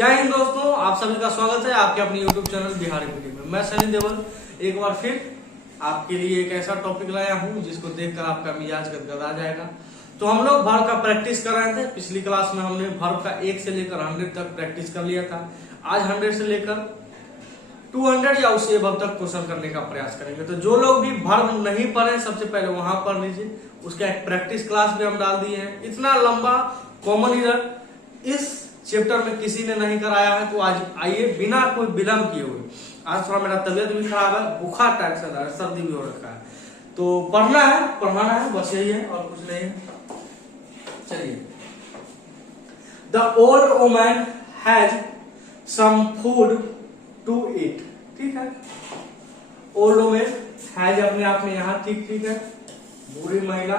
जय हिंद दोस्तों, आप सभी का स्वागत है आपके अपने YouTube चैनल बिहारी मीडिया में। मैं सनी देवल एक बार फिर आपके लिए एक ऐसा टॉपिक लाया हूं जिसको देखकर आपका मिजाज गदगदा जाएगा। तो हम लोग वर्ब का प्रैक्टिस कर रहे थे। पिछली क्लास में हमने वर्ब का 1 से लेकर 100 तक प्रैक्टिस कर लिया था। आज 100 से लेकर 200 या उससे अब तक क्वेश्चन करने का प्रयास करेंगे। तो जो लोग भी वर्ब नहीं पढ़े सबसे पहले वहां पढ़ लीजिए। उसका एक प्रैक्टिस क्लास भी हम डाल दिए हैं। इतना लंबा कॉमन ईरर इस चैप्टर में किसी ने नहीं कराया है। तो आज आइए बिना कोई विलंब किए हुए, आज थोड़ा मेरा तबीयत भी खराब है, बुखार टाइप से है, सर्दी भी हो रखा है, तो पढ़ना है पढ़ाना है, बस यही है और कुछ नहीं है। चलिए, the old woman has some food to eat. ठीक है, ओल्ड वुमन हैज अपने आप में यहाँ ठीक है, बूढ़ी महिला,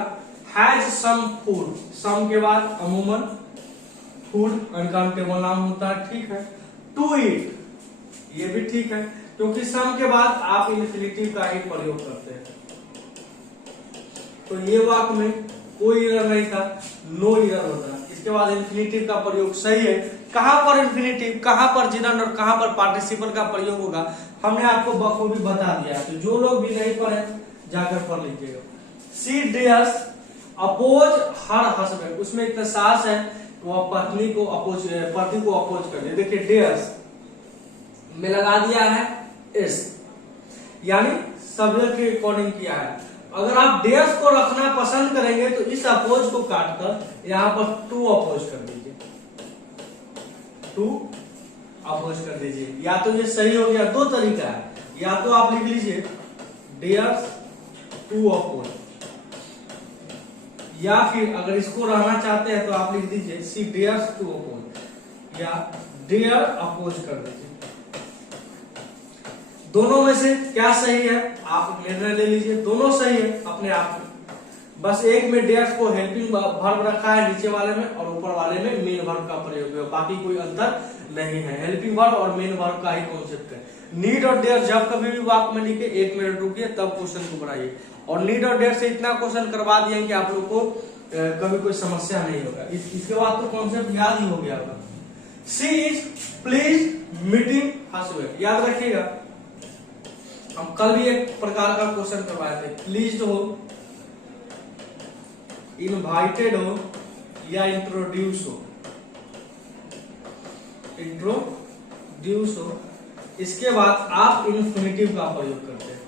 हैज सम फूड, सम के बाद अमूमन फूड अनकाउंटेबल नाम होता है। ठीक है, टू ईट ये भी ठीक है, क्योंकि सम के बाद आप इन्फिनिटिव का ही प्रयोग करते हैं। तो ये वाक्य में कोई एरर नहीं था, नो एरर होता। इसके बाद इन्फिनिटिव का प्रयोग सही है। कहां पर इन्फिनिटिव, कहां पर जिरंड और कहां पर पार्टिसिपल का प्रयोग होगा हमने आपको बखूबी बता दिया है। तो जो लोग भी नहीं पढ़े जाकर पढ़ लीजिएगा। सी डेयर्स अपोज हर हस्बैंड, उसमें इतना सास है वो पत्नी को अपोज, पति को अपोज कर दे। देखिए डेयर्स में लगा दिया है इट्स, यानी सब्जेक्ट के अकॉर्डिंग किया है। अगर आप डेयर्स को रखना पसंद करेंगे तो इस अपोज को काटकर यहाँ पर टू अपोज कर दीजिए, टू अपोज कर दीजिए। या तो ये सही हो गया, दो तरीका है, या तो आप लिख लीजिए डेयर्स टू अपोज, या फिर अगर इसको रहना चाहते हैं तो आप लिख दीजिए सी डेयर्स टू अपोज, या डेयर अपोज कर दीजिए। दोनों में से क्या सही है आप निर्णय ले लीजिए। दोनों सही है अपने आप में, बस एक में डेयर्स को हेल्पिंग वर्ब रखा है नीचे वाले में और ऊपर वाले में मेन वर्ब का प्रयोग है, बाकी कोई अंतर नहीं है। हेल्पिंग वर्ब और मेन वर्ब का ही कॉन्सेप्ट है। नीड और डेयर जब कभी भी वाक्य में लिखे 1 मिनट रुकिए तब क्वेश्चन को बढ़ाइए। और नीड और डेयर से इतना क्वेश्चन करवा दिए कि आप लोग को कभी कोई समस्या नहीं होगा। इसके बाद तो कॉन्सेप्ट याद ही हो गया होगा। सी इज प्लीज मीटिंग हस्बैंड, याद रखिएगा। हम कल भी एक प्रकार का क्वेश्चन करवाए थे। प्लीज हो, इनवाइटेड हो या इंट्रोड्यूस हो। इंट्रोड्यूस हो, इसके बाद आप इन्फिनिटिव का प्रयोग करते हैं।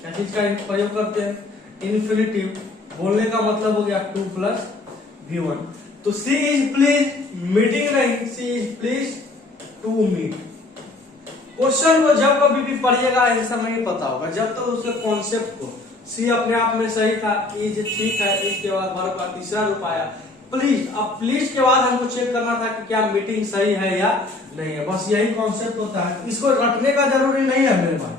क्या चीज का प्रयोग करते हैं? इन्फिनिटिव। बोलने का मतलब हो गया 2 + V1। तो सी इज प्लीज मीटिंग नहीं, she is please to meet. Question को जब कभी भी पढ़िएगा आंसर नहीं पता होगा जब तक तो उसके कॉन्सेप्ट को, सी अपने आप में सही था, इज ठीक है, इसके बाद वर्ब का तीसरा रूप आया प्लीज। अब प्लीज के बाद हमको चेक करना था कि क्या मीटिंग सही है या नहीं है, बस यही कॉन्सेप्ट होता है। इसको रटने का जरूरी नहीं है मेरे भाई,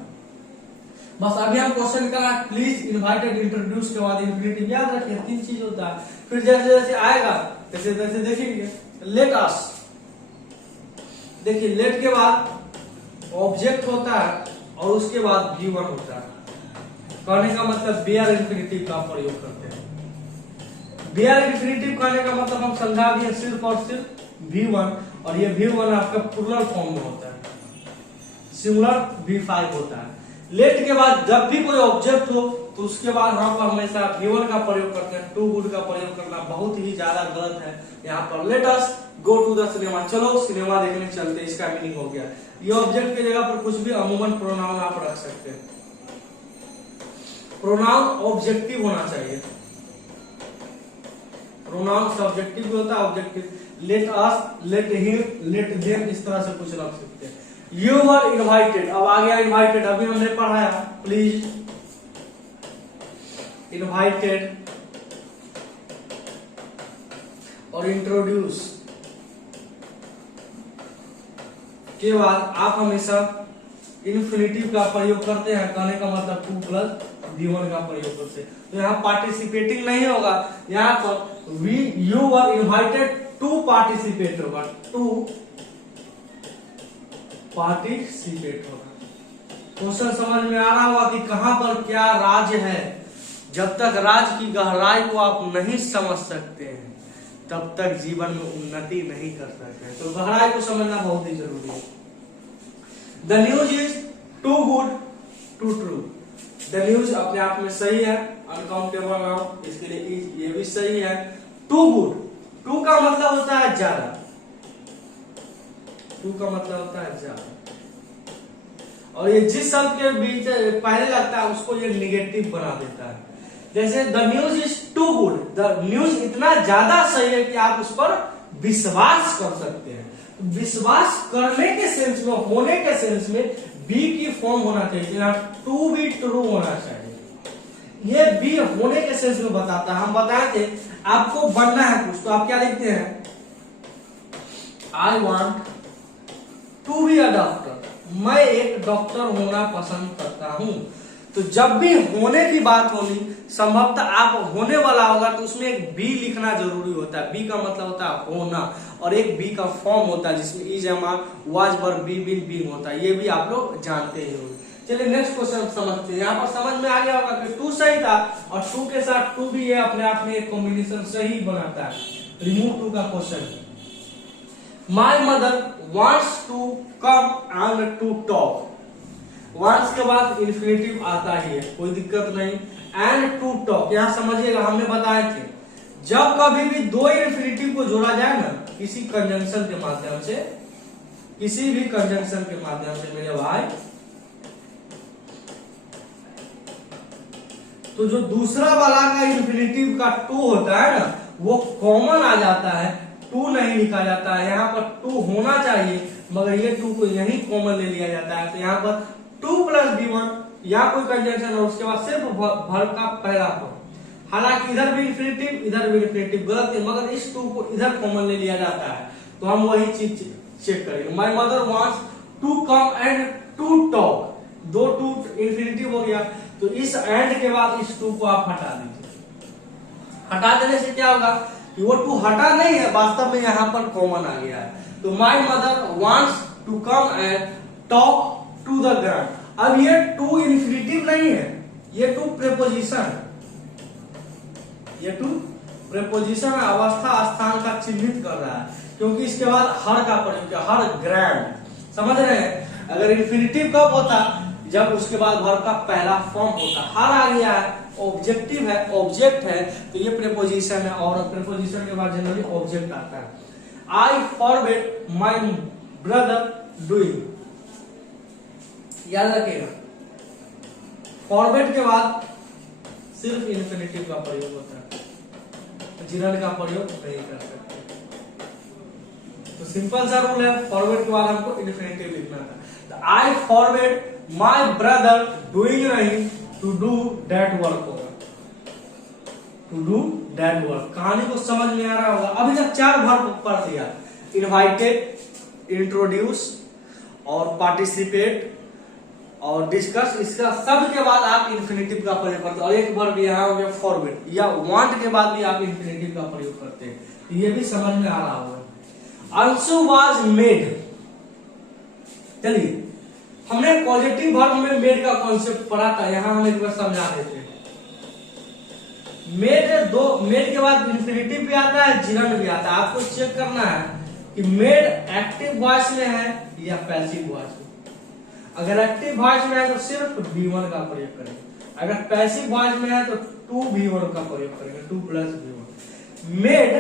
बस अभी हम क्वेश्चन करा प्लीज इनवाइटेड इंट्रोड्यूस के बाद इन्फिनिटिव, याद रखिए 3 चीज होता है। फिर जैसे जैसे आएगा जैसे जैसे देखेंगे। लेट अस, देखिए लेट के बाद ऑब्जेक्ट होता है और उसके बाद V1 होता है। कहने का मतलब बेयर इन्फिनिटिव का प्रयोग करते हैं। बेयर इन्फिनिटिव कहने का मतलब हम समझा दिए सिर्फ और सिर्फ V1, और ये V1 आपका प्लूरल फॉर्म में होता है, सिंगुलर V5 होता है। लेट के बाद जब भी कोई ऑब्जेक्ट हो तो उसके बाद हम हमेशा V1 का प्रयोग करते हैं। टू गुड का प्रयोग करना बहुत ही ज्यादा गलत है। यहाँ पर let us go to the cinema, चलो सिनेमा देखने चलते, इसका मीनिंग हो गया। ये ऑब्जेक्ट की जगह पर कुछ भी अमूमन प्रोनाउन आप रख सकते हैं। प्रोनाउन ऑब्जेक्टिव होना चाहिए, प्रोनाउन सब्जेक्टिव भी होता है, objective. Let us, let him, let them, इस तरह से कुछ रख सकते हैं। यू वर इनवाइटेड, अब आ गया इनवाइटेड, अभी हमने पढ़ाया प्लीज इनवाइटेड और इंट्रोड्यूस के बाद आप हमेशा इन्फिनिटिव का प्रयोग करते हैं। कहने का मतलब 2 + V1 का प्रयोग करते हैं। तो यहाँ पार्टिसिपेटिंग नहीं होगा, यहाँ पर you were invited to participate होगा, टू पार्टिसिपेट होगा। क्वेश्चन समझ में आ रहा होगा कि कहां पर क्या राज है। जब तक राज की गहराई को आप नहीं समझ सकते हैं तब तक जीवन में उन्नति नहीं कर सकते। तो गहराई को समझना बहुत ही जरूरी है। The news is too good to true. The news अपने आप में सही है, अनकाउंटेबल नाउन, इसके लिए इज ये भी सही है। टू गुड, टू का मतलब होता है ज्यादा, टू का मतलब होता है ज्यादा, और ये जिस शब्द के बीच पहले लगता है उसको ये निगेटिव बना देता है। जैसे the news is too good, the news इतना ज्यादा सही है कि आप उस पर विश्वास कर सकते हैं। विश्वास करने के सेंस में, होने के सेंस में बी की फॉर्म होना चाहिए, टू बी ट्रू होना चाहिए। ये बी होने के सेंस में बताता है। हम बताए थे आपको बनना है कुछ, तो आप क्या लिखते हैं, I want to be a doctor, मैं एक डॉक्टर होना पसंद करता हूं। तो जब भी होने की बात होगी, संभवतः आप होने वाला होगा, तो उसमें एक बी लिखना जरूरी होता है। बी का मतलब होता है होना, और एक बी का फॉर्म होता है जिसमें is, was, were, be, been, being होता है। ये भी आप लोग जानते ही होंगे। चलिए नेक्स्ट क्वेश्चन समझते हैं। यहाँ पर समझ में आ गया होगा कि टू सही था, और टू के साथ टू भी है, अपने आप में एक कॉम्बिनेशन सही बनाता है। रिमूव टू का question, my mother wants to come and to talk. Wants के बाद इन्फिनेटिव आता ही है, कोई दिक्कत नहीं। एंड टू टॉक, यहाँ समझिएगा, हमने बताए थे जब कभी भी दो इन्फिनेटिव को जोड़ा जाए ना, किसी कंजंक्शन के माध्यम से, किसी भी कंजंक्शन के माध्यम से मेरे भाई, तो जो दूसरा वाला का इन्फिनेटिव का टू होता है ना, वो कॉमन आ जाता है, टू नहीं लिखा जाता है। यहाँ पर टू होना चाहिए, मगर ये टू को यही कॉमन ले लिया जाता है। तो यहाँ पर टू प्लस बी वन या कोई कंजंक्शन और उसके बाद सिर्फ वर्ब का पहला फॉर्म। हालांकि इधर भी इन्फिनेटिव इधर भी इन्फिनेटिव गलत है, मगर इस टू को इधर कॉमन ले लिया जाता है। तो हम वही चीज चेक करेंगे। My mother wants to come and to talk, दो टू इन्फिनेटिव हो गया, तो इस एंड के बाद इस टू को आप हटा दीजिए। हटा देने से क्या होगा कि वो टू हटा नहीं है, वास्तव में यहाँ पर कॉमन आ गया है। तो my mother wants to come and talk to the grand. अब ये टू इन्फिनेटिव नहीं है, ये टू प्रेपोजिशन है, ये टू प्रेपोजिशन अवस्था स्थान का चिन्हित कर रहा है, क्योंकि इसके बाद हर का प्रयोग किया, हर ग्रैंड, समझ रहे हैं। अगर इन्फिनेटिव कब होता, जब उसके बाद वर्ब का पहला फॉर्म होता। हर आ गया है, ऑब्जेक्टिव है, ऑब्जेक्ट है, तो ये प्रेपोजिशन है, और प्रेपोजिशन के बाद जनरली ऑब्जेक्ट आता है। I forget my brother doing, याद रखिएगा, फॉरगेट के बाद सिर्फ इन्फिनेटिव का प्रयोग होता है, जिरल का प्रयोग नहीं कर सकते। तो सिंपल सा रूल है, फॉरगेट के बाद हमको इन्फिनेटिव लिखना था। I forget my brother doing नहीं, टू डू दैट वर्क होगा, टू डू दैट वर्क। कहानी को समझ में आ रहा होगा। अभी तक चार वर्ब पढ़ दिया, इनवाइटेड, इंट्रोड्यूस और पार्टिसिपेट और डिस्कस। इसका सब के बाद आप इन्फिनेटिव का प्रयोग करते हैं, और एक वर्ब यहाँ हो गया फॉरगेट, या वांट के बाद भी आप इन्फिनेटिव का प्रयोग करते हैं। ये भी समझ में आ रहा होगा। अंशु वाज मेड, चलिए हमने पॉजिटिव वर्ब में मेड का कॉन्सेप्ट पढ़ा था, यहां हम एक बार समझा देते हैं। मेड के बाद इन्फिनेटिव भी आता है, जिरन भी आता है। आपको चेक करना है कि मेड एक्टिव वॉइस में है या पैसिव वॉइस में। अगर एक्टिव वॉइस में है तो सिर्फ V1 का प्रयोग करेंगे, अगर पैसिव वॉइस में है तो 2V1 का प्रयोग करेंगे, 2 प्लस V1। मेड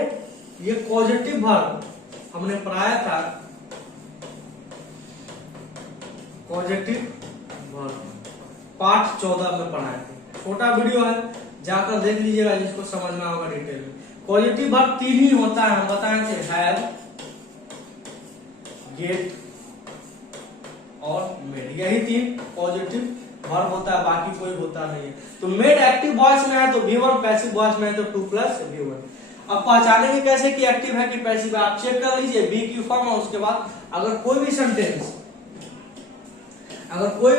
ये पॉजिटिव वर्ब हमने पढ़ाया था, पॉजिटिव वर्ब पार्ट 14 में पढ़ाए थे, छोटा वीडियो है, जाकर देख लीजिएगा जिसको समझना होगा डिटेल में। पॉजिटिव वर्ब तीन ही होता है, हम बताए थे, हैव, गेट और मेड, यही तीन पॉजिटिव वर्ब होता है, बाकी कोई होता नहीं है। तो मेड एक्टिव वॉइस में है तो V1, पैसिव वॉइस में है तो 2 प्लस V1। अब पहचानेंगे कैसे कि एक्टिव है कि पैसिव है, आप चेक कर लीजिए बी की फॉर्म, और उसके बाद अगर कोई भी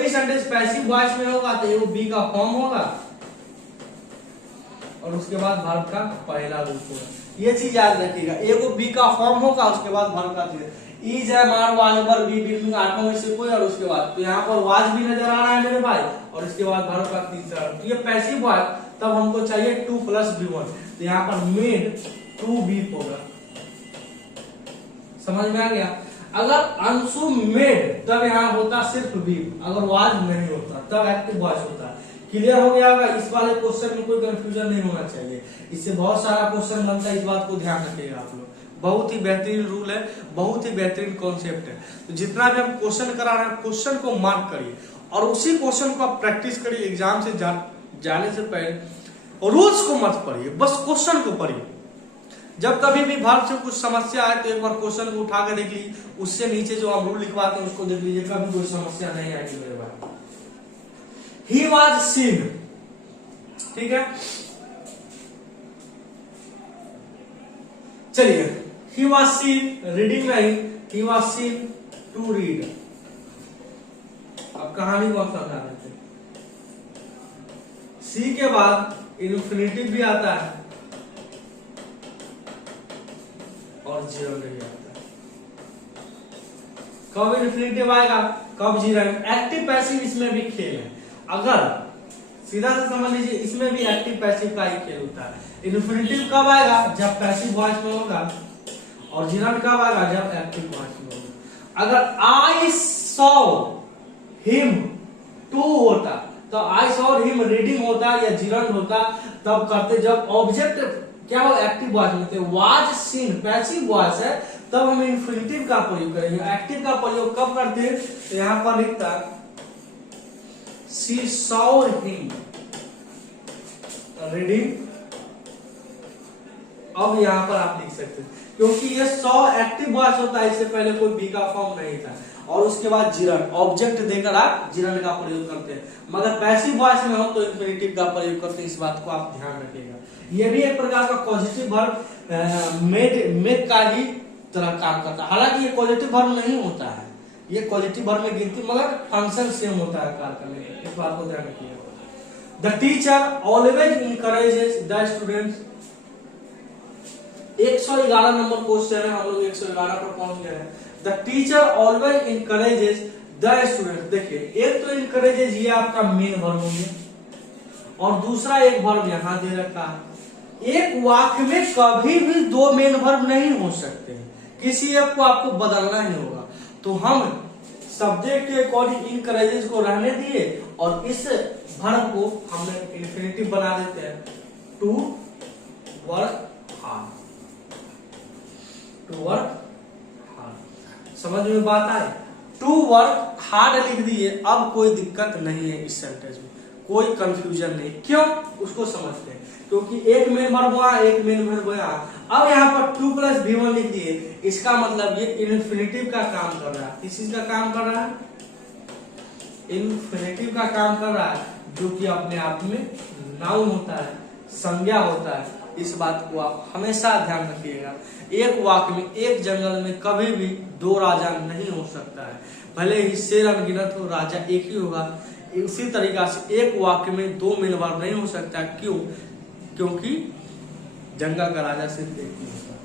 सेंटेंस पैसिव वॉइस में होगा तो वो बी का फॉर्म होगा, और उसके बाद वर्ब का पहला रूप होगा। ये चीज याद रखिएगा, एगो बी का फॉर्म होगा, उसके बाद वर्ब का इज है, मार, वाज, वर, बी, बिन, आठों में से कोई, और उसके बाद तो यहाँ पर वाज भी नजर आ रहा है मेरे भाई, और इसके बाद वर्ब का तीसरा रूप। ये पैसिव वॉइस, तब हमको चाहिए 2 प्लस V1, तो यहाँ पर मेड 2B होगा। समझ में आ गया। अगर अंशु मेड तब यहाँ होता सिर्फ बी, अगर वाज नहीं होता तब एक्टिव वॉइस होता है। क्लियर हो गया होगा। इस वाले क्वेश्चन में कोई कंफ्यूजन नहीं होना चाहिए, इससे बहुत सारा क्वेश्चन बनता है, इस बात को ध्यान रखिएगा आप लोग। बहुत ही बेहतरीन रूल है, बहुत ही बेहतरीन कॉन्सेप्ट है। तो जितना भी हम क्वेश्चन करा रहे हैं, क्वेश्चन को मार्क करिए और उसी क्वेश्चन को आप प्रैक्टिस करिए। एग्जाम से जाने से पहले रूल्स को मत पढ़िए, बस क्वेश्चन को पढ़िए। जब कभी भी वर्ब से कुछ समस्या आए तो एक बार क्वेश्चन को उठा के देख लीजिए, उससे नीचे जो हम रूल लिखवाते हैं उसको देख लीजिए, कभी कोई समस्या नहीं आएगी मेरे भाई। ही वॉज सीन, ठीक है। चलिए, ही वॉज सीन रीडिंग नहीं, he was seen to read. अब कहानी को हम समझा देते हैं। सी के बाद इन्फिनिटिव भी आता है और जीरो नहीं आता। कब इन्फिनिटिव आएगा, कब जीरो। एक्टिव पैसिव इसमें भी खेल है। अगर सीधा से समझ लीजिए, इसमें भी एक्टिव पैसिव का ही खेल होता है। इन्फिनिटिव कब आएगा, जब पैसिव वॉइस में होगा, और जीरो कब आएगा, जब एक्टिव वॉइस में होगा। अगर आई सॉ हिम टू होता तो आई सॉ हिम रीडिंग होता या जीरन होता, तब करते जब ऑब्जेक्ट क्या हो, एक्टिव वॉइस में थे। वाज सीन पैसिव वॉइस है, तब हम इन्फिनिटिव का प्रयोग करेंगे। एक्टिव का प्रयोग कब करते हैं, तो यहां पर लिखता शी सॉ हिम रीडिंग। अब यहां पर आप लिख सकते हैं, क्योंकि ये सॉ एक्टिव वॉइस होता है, इससे पहले कोई बी का फॉर्म नहीं था, और उसके बाद जीरन ऑब्जेक्ट देकर आप जीरन का प्रयोग करते हैं। मगर पैसिव वॉइस में हो तो इन्फिनिटिव का प्रयोग करते हैं, इस बात को आप ध्यान रखिएगा। ये भी एक प्रकार का पॉजिटिव वर्ब मेड का ही तरह काम करता है। हालांकि ये पॉजिटिव वर्ब नहीं होता है, ये पॉजिटिव वर्ब में गिनती, मगर फंक्शन सेम होता है कार्य करने का, इस बात को ध्यान रखिएगा। The teacher always encourages the students. 111 number question है, हम लोग 111 पर पहुंच गए हैं। The teacher always encourages the student. देखिए, एक तो इनकरेजेस ये आपका मेन वर्ब हो गया, और दूसरा एक वर्ब यहां दे रखा है। एक वाक्य में कभी भी दो मेन वर्ब नहीं हो सकते, किसी एक को आपको बदलना ही होगा। तो हम सब्जेक्ट के अकॉर्डिंग इनकरेजेस को रहने दिए और इस वर्ब को हमने इन्फिनिटिव बना देते हैं, to work hard. To work hard, समझ में बात आए। टू वर्क हार्ड लिख दिए, अब कोई दिक्कत नहीं है इस सेंटेंस में, कोई कंफ्यूजन नहीं। क्यों, उसको समझते हैं। क्योंकि एक मेन वर्ब हुआ, एक मेन वर्ब हुआ। अब यहाँ पर 2 + V1 लिख दिए, इसका मतलब ये इन्फिनिटिव का काम कर रहा है। किस चीज का काम कर रहा है, इन्फिनिटिव का काम कर रहा है, जो कि अपने आप में नाउन होता है, संज्ञा होता है। इस बात को आप हमेशा ध्यान रखिएगा। एक वाक्य में, एक जंगल में कभी भी दो राजा नहीं हो सकता है, भले ही शेर अनगिनत हो, राजा एक ही होगा। उसी तरीका से एक वाक्य में दो मेन वर्ब नहीं हो सकता। क्यों, क्योंकि जंगल का राजा सिर्फ एक ही होता है।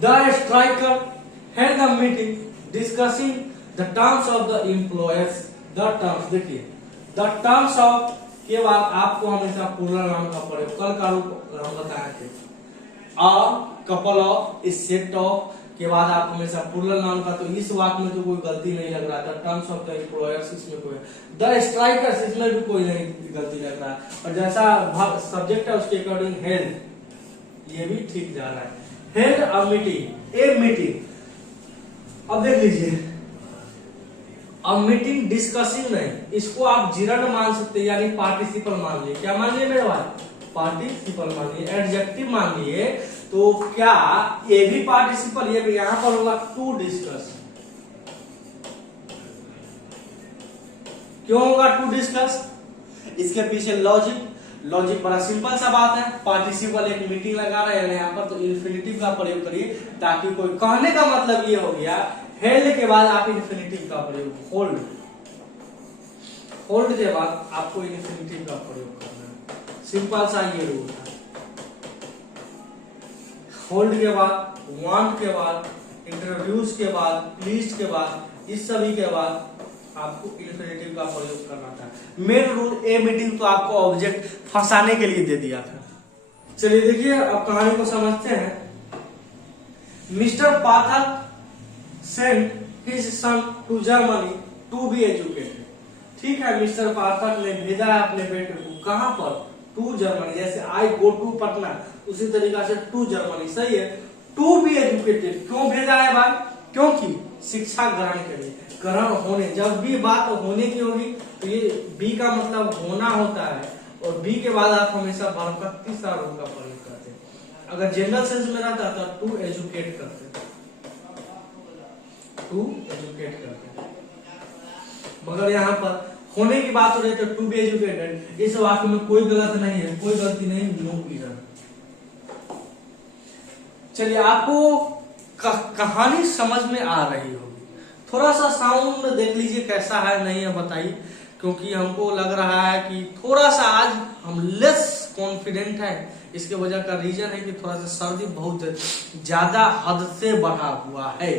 The striker had the meeting discussing the terms of the employers. The terms, देखिए, द टर्म्स ऑफ के बाद आपको हमेशा प्लूरल नाउन का प्रयोग, कल का रूप हम बताए थे। A couple of, A set of के बाद आप हमेशा प्लूरल नाउन का, तो इस वाक्य में तो कोई गलती नहीं लग रहा था। टर्म्स ऑफ द एम्प्लॉयर्स इसमें कोई, द स्ट्राइकर्स इसमें भी कोई नहीं गलती लग रहा है। और जैसा सब्जेक्ट है उसके अकॉर्डिंग हेल्ड, ये भी ठीक जा रहा है। Held a meeting, a meeting. अब देख लीजिए, अब मीटिंग डिस्कसिंग नहीं, इसको आप जिरंड मान सकते हैं, यानी पार्टिसिपल मान लिए। क्या मान लिए मेरे भाई, पार्टिसिपल मान लिए, एडजेक्टिव मान लिए। तो क्या ये भी पार्टिसिपल, ये भी यहां पर होगा टू डिस्कस। क्यों होगा टू डिस्कस, इसके पीछे लॉजिक बड़ा सिंपल सा बात है। पार्टिसिपल एक मीटिंग लगा रहे हैं यहाँ पर, तो इन्फिनिटिव का प्रयोग करिए, ताकि कोई, कहने का मतलब ये हो गया, हेल्ड के बाद आप इन्फिनिटिव का प्रयोग, होल्ड के बाद आपको इन्फिनिटिव का प्रयोग करना है। सिंपल सा ये रूल है। होल्ड के बाद, वांट के बाद, इंट्रोड्यूस के बाद, प्लीज के बाद, इस सभी के बाद आपको इन्फिनिटिव का प्रयोग करना था। मेन रूल, ए मीटिंग तो आपको ऑब्जेक्ट फंसाने के लिए दे दिया था। चलिए देखिए, अब कहानी को समझते हैं। Mister Pathak sent his son to Germany to be educated. ठीक है, मिस्टर पाठक ने भेजा है अपने बेटे को कहां पर, टू जर्मनी। जैसे आई गो टू पटना, उसी तरीका से टू जर्मनी। सही है, टू बी एजुकेटेड क्यों भेजा है भाई, क्योंकि शिक्षा ग्रहण के लिए। ग्रहण होने, जब भी बात होने की होगी तो ये बी का मतलब होना होता है, और बी के बाद आप हमेशा वर्ब का तीसरा रूप का प्रयोग करते हैं। अगर जनरल सेंस में रहता तो टू एजुकेट करते, टू एजुकेट करते। मगर यहाँ पर होने की बात हो रही है तो टू बी एजुकेटेड। इस वाक्य में कोई गलत नहीं है, कोई गलती नहीं, नो ईरर। चलिए, आपको कहानी समझ में आ रही होगी। थोड़ा सा साउंड देख लीजिए कैसा है, नहीं है बताइए, क्योंकि हमको लग रहा है कि थोड़ा सा आज हम लेस कॉन्फिडेंट है। इसके वजह का रीजन है कि थोड़ा सा सर्दी बहुत ज्यादा हद से बढ़ा हुआ है,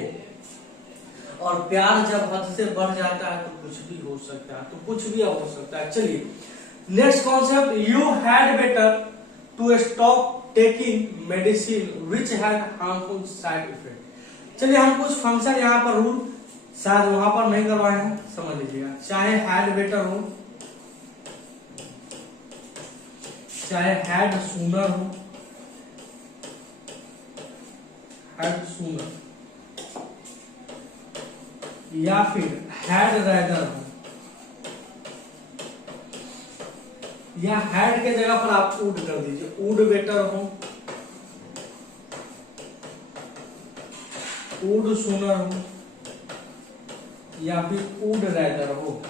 और प्यार जब हद से बढ़ जाता है तो कुछ भी हो सकता है, तो कुछ भी हो सकता है। चलिए, next concept, you had better to stop taking medicine which had harmful side effect. चलिए, हम कुछ फंक्शन यहाँ पर रूल शायद वहां पर नहीं करवाए हैं, समझ लीजिएगा। चाहे हैड बेटर हो, चाहे हैड सूनर हो, हैड सूनर, या फिर हैड रैदर हो, या हैड के जगह पर आप वुड कर दीजिए, वुड बेटर हो, वुड सूनर हो, या फिर वुड रैदर हो।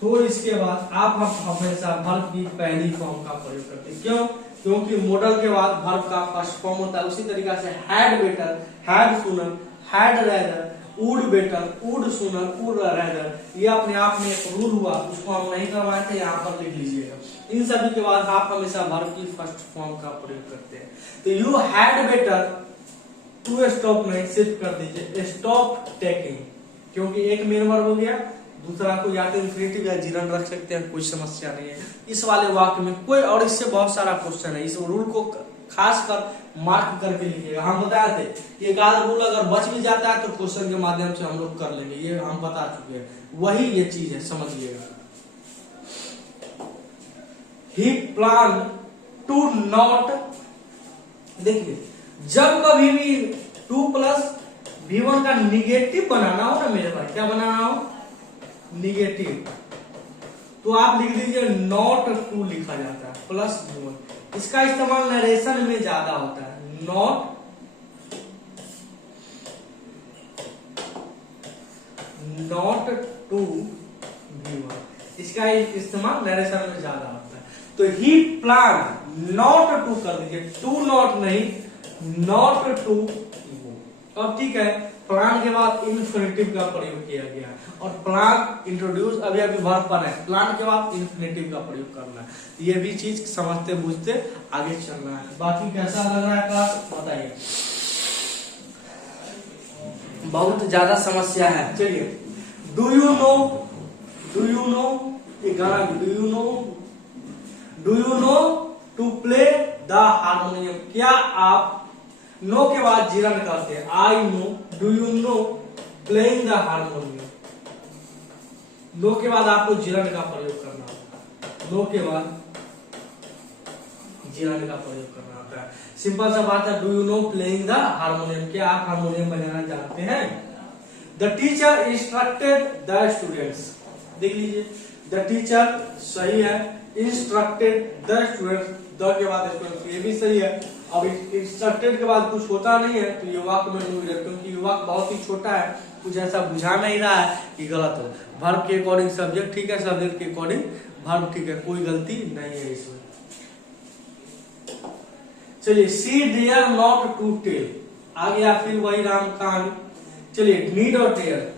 तो इसके बाद आप हमेशा वर्ब की पहली फॉर्म का प्रयोग करते हैं। क्यों? क्योंकि मॉडल के बाद वर्ब का फर्स्ट फॉर्म होता है। उसी तरीका से had better, had sooner, had rather, would better, would sooner, would rather, ये अपने आप में एक रूल हुआ, उसको हम नहीं करवाए थे, यहाँ पर लिख लीजिएगा। इन सभी के बाद आप हमेशा वर्ब की फर्स्ट फॉर्म का प्रयोग करते हैं। तो you had better to stop नहीं, सिर्फ कर दीजिए स्टॉप टेकिंग, क्योंकि एक मेन वर्ब हो गया, दूसरा को या तो इंफिनिटिव या जीरन रख सकते हैं, कोई समस्या नहीं है इस वाले वाक्य में कोई। और इससे बहुत सारा क्वेश्चन है, इस रूल को खास कर मार्क करके लिखिएगा। हम बताए थे एक आध रूल अगर बच भी जाता है तो क्वेश्चन के माध्यम से हम लोग कर लेंगे, ये हम बता चुके हैं, वही ये चीज है, समझिएगा। ही प्लान टू नॉट, देखिए जब कभी भी 2 प्लस v1 का निगेटिव बनाना हो ना मेरे भाई, क्या बनाना हो, निगेटिव, तो आप लिख दीजिए नॉट 2 लिखा जाता है प्लस v1। इसका इस्तेमाल नरेशन में ज्यादा होता है, नॉट टू v1, इसका इस्तेमाल नरेशन में ज्यादा होता है। तो ही प्लान नॉट टू कर दीजिए, टू नॉट नहीं, नॉट टू। अब ठीक है, प्लान के बाद इन्फिनिटिव का प्रयोग किया गया है, और प्लान इंट्रोड्यूस अभी वर्ब पर है, प्लान के बाद इन्फिनिटिव का प्रयोग करना है। ये भी चीज समझते बुझते आगे चलना है। बाकी कैसा लग रहा है क्लास बताइए, बहुत ज्यादा समस्या है। चलिए, डू यू नो, एक गाना, do you know to play the harmonium, क्या आप नो के बाद जीरन करते हैं, I know, do you know playing the harmonium. Know के बाद आपको जीरन का प्रयोग करना होता है, नो के बाद जीरन का प्रयोग करना होता है। सिंपल सा बात है, do you know playing the harmonium, क्या आप हारमोनियम बजाना जानते हैं। The teacher instructed the students, देख लीजिए द टीचर सही है, इंस्ट्रक्टेड द स्टूडेंट्स, द के बाद स्टूडेंट्स, ये भी सही है। अब इंस्ट्रक्टेड के बाद कुछ होता नहीं है तो ये वाक्य में नो ईरर, क्योंकि ये वाक्य बहुत ही छोटा है, कुछ ऐसा बुझा नहीं रहा है कि गलत हो। वर्ब के अकॉर्डिंग सब्जेक्ट ठीक है, सब्जेक्ट के अकॉर्डिंग वर्ब ठीक है, कोई गलती नहीं है इसमें। चलिए, सी डेयर नॉट टू टेल, आ गया फिर वही राम कहानी। चलिए, नीड और डेयर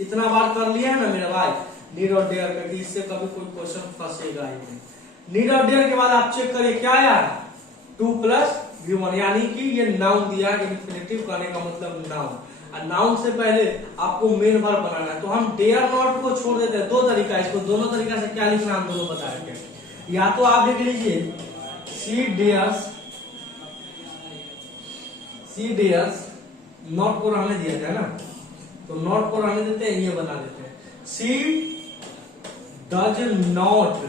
इतना बार कर लिया है ना मेरे भाई, नीड और डेयर का, इससे कभी कोई क्वेश्चन फंसेगा ही नहीं। नीड और डेयर के बाद आप चेक करिए क्या आया, 2 प्लस v1, यानी कि ये नाउन दिया है, इन्फिनिटिव करने का मतलब नाउन, और नाउन से पहले आपको मेन वर्ब बनाना है। तो हम डेयर नॉट को छोड़ देते हैं, दो तरीका, इसको दोनों तरीका से क्या लिखना हम दोनों बताएंगे। या तो आप लिख लीजिए सी डेयर्स नॉट को रहने दिया जाए ना, तो नॉट को रहने देते हैं, ये बना देते हैं she does not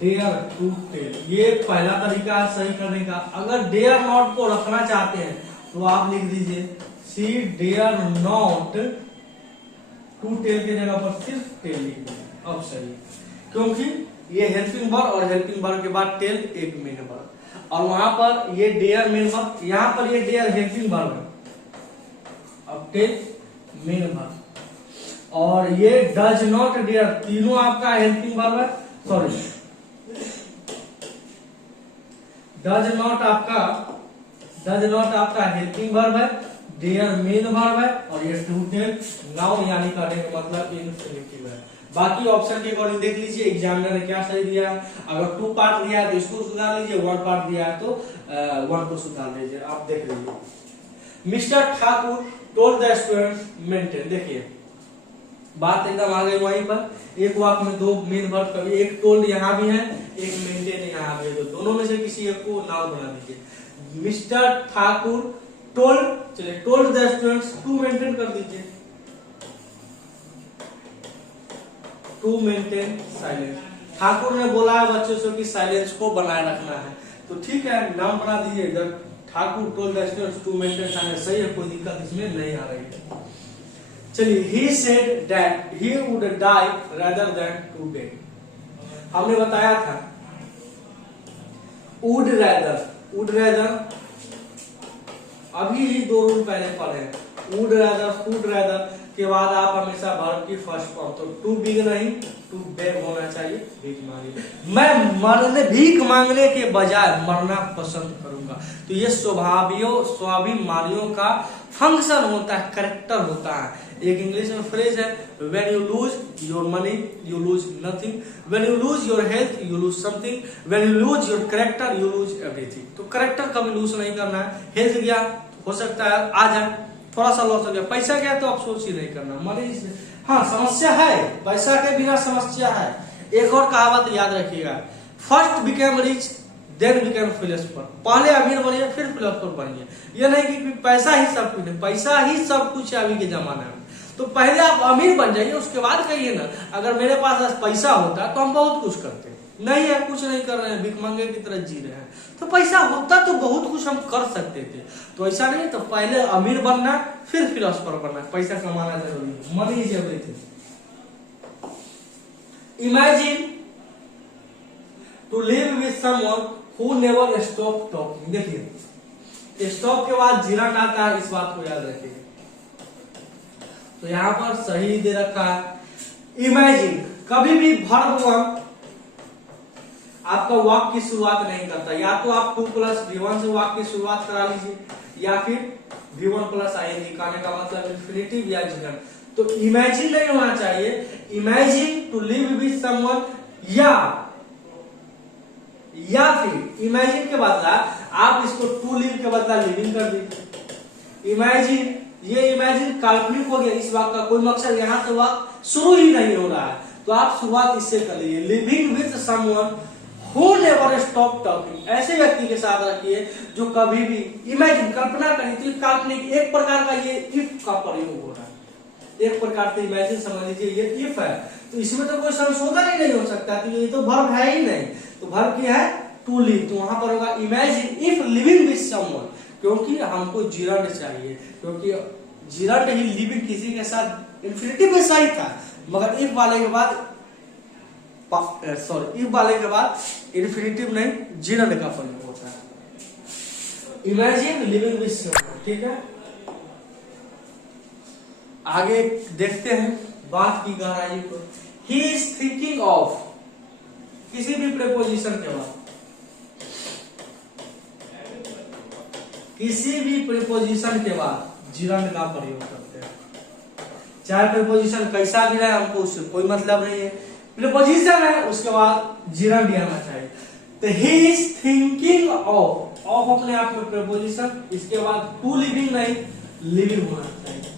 dare to tell. ये पहला तरीका है सही करने का। अगर डेयर नॉट को रखना चाहते हैं तो आप लिख दीजिए सी डेयर नॉट टू टेल की जगह पर सिर्फ टेल लिख दीजिए, अब सही। क्योंकि ये हेल्पिंग वर्ब और हेल्पिंग वर्ब के बाद टेल एक मेन वर्ब, और वहां पर ये डेयर मेन वर्ब, यहां पर ये डेयर हेल्पिंग वर्ब है, अब टेल मेन वर्ब, और ये डज नॉट डेयर तीनों आपका हेल्पिंग वर्ब है, सॉरी डज नॉट आपका हेल्पिंग वर्ब है, डेयर मेन वर्ब है, और ये टू टेल नाउन यानी करने का मतलब इन्फिनिटिव है। बाकी ऑप्शन के अकॉर्डिंग देख लीजिए एग्जामिनर ने क्या सही दिया है। अगर 2 पार्ट दिया है तो इसको सुधार लीजिए, 1 पार्ट दिया है तो 1 को सुधार लीजिए। आप देख लीजिए mister Thakur told the students maintain. देखिए बात एकदम आ गई वहीं पर, एक वाक्य में 2 मेन वर्ब कभी, एक टोल्ड यहाँ भी है, एक मेंटेन यहाँ भी है, तो दोनों में से किसी एक को नाउन बना दीजिए। मिस्टर ठाकुर टोल्ड, चलिए told the students to maintain कर दीजिए, टू मेंटेन साइलेंस। ठाकुर ने बोला है बच्चों से कि साइलेंस को बनाए रखना है, तो ठीक है नाम बना दीजिए इधर, Thakur told the students to maintain silence, सही है, कोई दिक्कत इसमें नहीं आ रही है। चलिए he said that he would die rather than to beg। हमने बताया था would rather अभी ही 2 रूल पहले पढ़े हैं, would rather के बाद आप हमेशा वर्ब की फर्स्ट फॉर्म, तो टू बिग नहीं टू बेग होना चाहिए, भीख मांगे। मैं भीख मांगने के बजाय मरना पसंद करूंगा। तो ये स्वाभिमानियों का फंक्शन होता है, करेक्टर होता है। एक इंग्लिश में फ्रेज है when you lose your money you lose nothing, when you lose your health you lose something, when you lose your character you lose everything. तो करेक्टर कभी लूज नहीं करना है। हेल्थ गया हो सकता है आ जाए, थोड़ा सा लॉस हो गया, पैसा गया तो अफसोस ही नहीं करना, मनी हाँ समस्या है, पैसा के बिना समस्या है। एक और कहावत याद रखिएगा, first became rich then became philosopher. पहले अमीर बनिए फिर फिलोसोफर बनिए। ये नहीं कि पैसा ही सब कुछ है, पैसा ही सब कुछ है अभी के जमाने में। तो पहले आप अमीर बन जाइए, उसके बाद कहिए ना अगर मेरे पास पैसा होता तो हम बहुत कुछ करते। नहीं है, कुछ नहीं कर रहे हैं, भिख मंगे की तरह जी रहे हैं। तो पैसा होता तो बहुत कुछ हम कर सकते थे, तो ऐसा नहीं। तो पहले अमीर बनना फिर फिलोसोफर बनना, पैसा कमाना जरूरी है, money is everything. Imagine to live with someone who never stop talking. देखिए स्टॉप के बाद जीरंड आता है, इस बात को याद रखिए। तो यहां पर सही दे रखा है इमेजिन, कभी भी वर्ब आपका वाक्य की शुरुआत नहीं करता। या तो आप 2+V1 से वाक्य की शुरुआत करा लीजिए, या फिर V1+ing कहने का मतलब इंफिनिटिव या जिरंड। तो इमेजिन नहीं होना चाहिए, imagine to live with someone, या फिर इमेजिन के बदला आप इसको टू लिव के बदला लिविंग कर दीजिए। इमेजिन, ये इमेजिन काल्पनिक हो गया, इस वाक्य का कोई मकसद यहाँ से वाक्य शुरू ही नहीं हो रहा है, तो आप शुरुआत इससे कर लीजिए, living with someone who never stop talking. ऐसे व्यक्ति के साथ रखिए जो कभी भी, इमेजिन कल्पना करिए, तो काल्पनिक एक प्रकार का ये इफ का प्रयोग हो रहा है, एक प्रकार से इमेजिन समझ लीजिए ये इफ है, तो इसमें तो कोई संशोधन ही नहीं हो सकता, तो ये तो वर्ब है ही नहीं। तो वर्ब क्या है टू लिव, तो वहां पर होगा imagine if living with someone, क्योंकि हमको जिरंड चाहिए, क्योंकि जिरंड ही लिविंग किसी के साथ इंफिनिटिव में सही था, मगर इफ वाले के बाद इफ वाले के बाद इंफिनिटिव नहीं जिरंड का प्रयोग होता है। इमेजिन लिविंग विद समवन, ठीक है। आगे देखते हैं बात की गहराई को। ही इज थिंकिंग ऑफ, किसी भी प्रीपोजिशन के बाद, किसी भी प्रीपोजिशन के बाद जिरंड का प्रयोग करते हैं, चाहे प्रीपोजिशन कैसा भी रहे, हमको उससे कोई मतलब नहीं है। प्रीपोजिशन है उसके बाद जिरंड आना चाहिए। तो he is thinking of, of अपने आप में प्रीपोजिशन, इसके बाद टू लिविंग नहीं लिविंग होना चाहिए,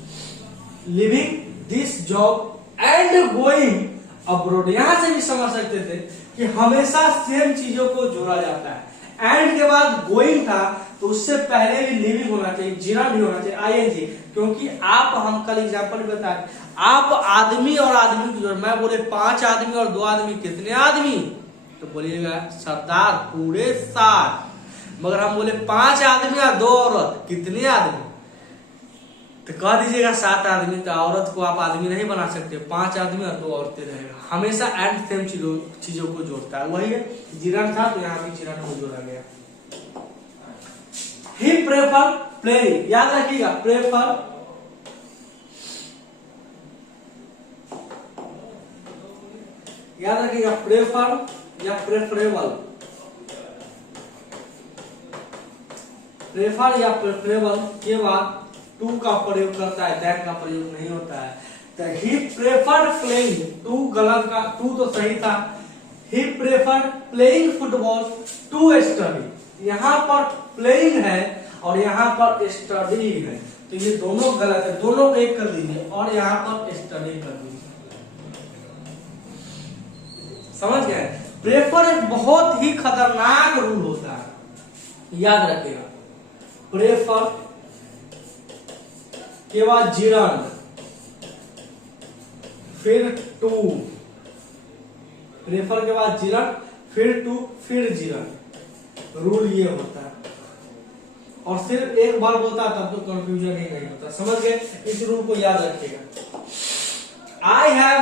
living this job and going abroad. यहां से भी समझ सकते थे कि हमेशा सेम चीजों को जोड़ा जाता है। एंड के बाद गोइंग था तो उससे पहले भी लिविंग होना चाहिए, जीना भी होना चाहिए, आईएनजी। क्योंकि आप, हम कल एग्जांपल बताए, आप आदमी और आदमी की जोड़, मैं बोले 5 आदमी और 2 आदमी, कितने आदमी? तो बोलिएगा सरदार पूरे 7। मगर हम बोले 5 आदमी और 2 औरत, कितने आदमी? तो कह दीजिएगा 7 आदमी। तो औरत को आप आदमी नहीं बना सकते, 5 आदमी और 2 औरतें रहेगा। हमेशा एंड सेम चीजों को जोड़ता है। वही है, जिरन था तो यहाँ भी जिरन को जोड़ा गया। ही प्रेफर प्लेइंग, याद रखिएगा, प्रेफर याद रखिएगा, प्रेफर या प्रेफरेबल, प्रेफर या प्रेफरेबल के बाद टू का प्रयोग करता है, दैट का प्रयोग नहीं होता है। तो ही प्रेफर्ड प्लेइंग, टू गलत का, टू तो सही था। He preferred playing football to study, यहाँ पर प्लेइंग है और यहाँ पर स्टडी है, तो ये दोनों गलत है, दोनों को एक कर दीजिए और यहाँ पर स्टडी कर दीजिए। समझ गए? प्रेफर एक बहुत ही खतरनाक रूल होता है, याद रखिएगा। प्रेफर के बाद जिरन, फिर टू, प्रेफर के बाद जिरन, फिर टू, फिर जिरन, रूल ये होता है। और सिर्फ एक बार बोलता है तब तो कंफ्यूजन ही नहीं होता। समझ गए? इस रूल को याद रखिएगा। I have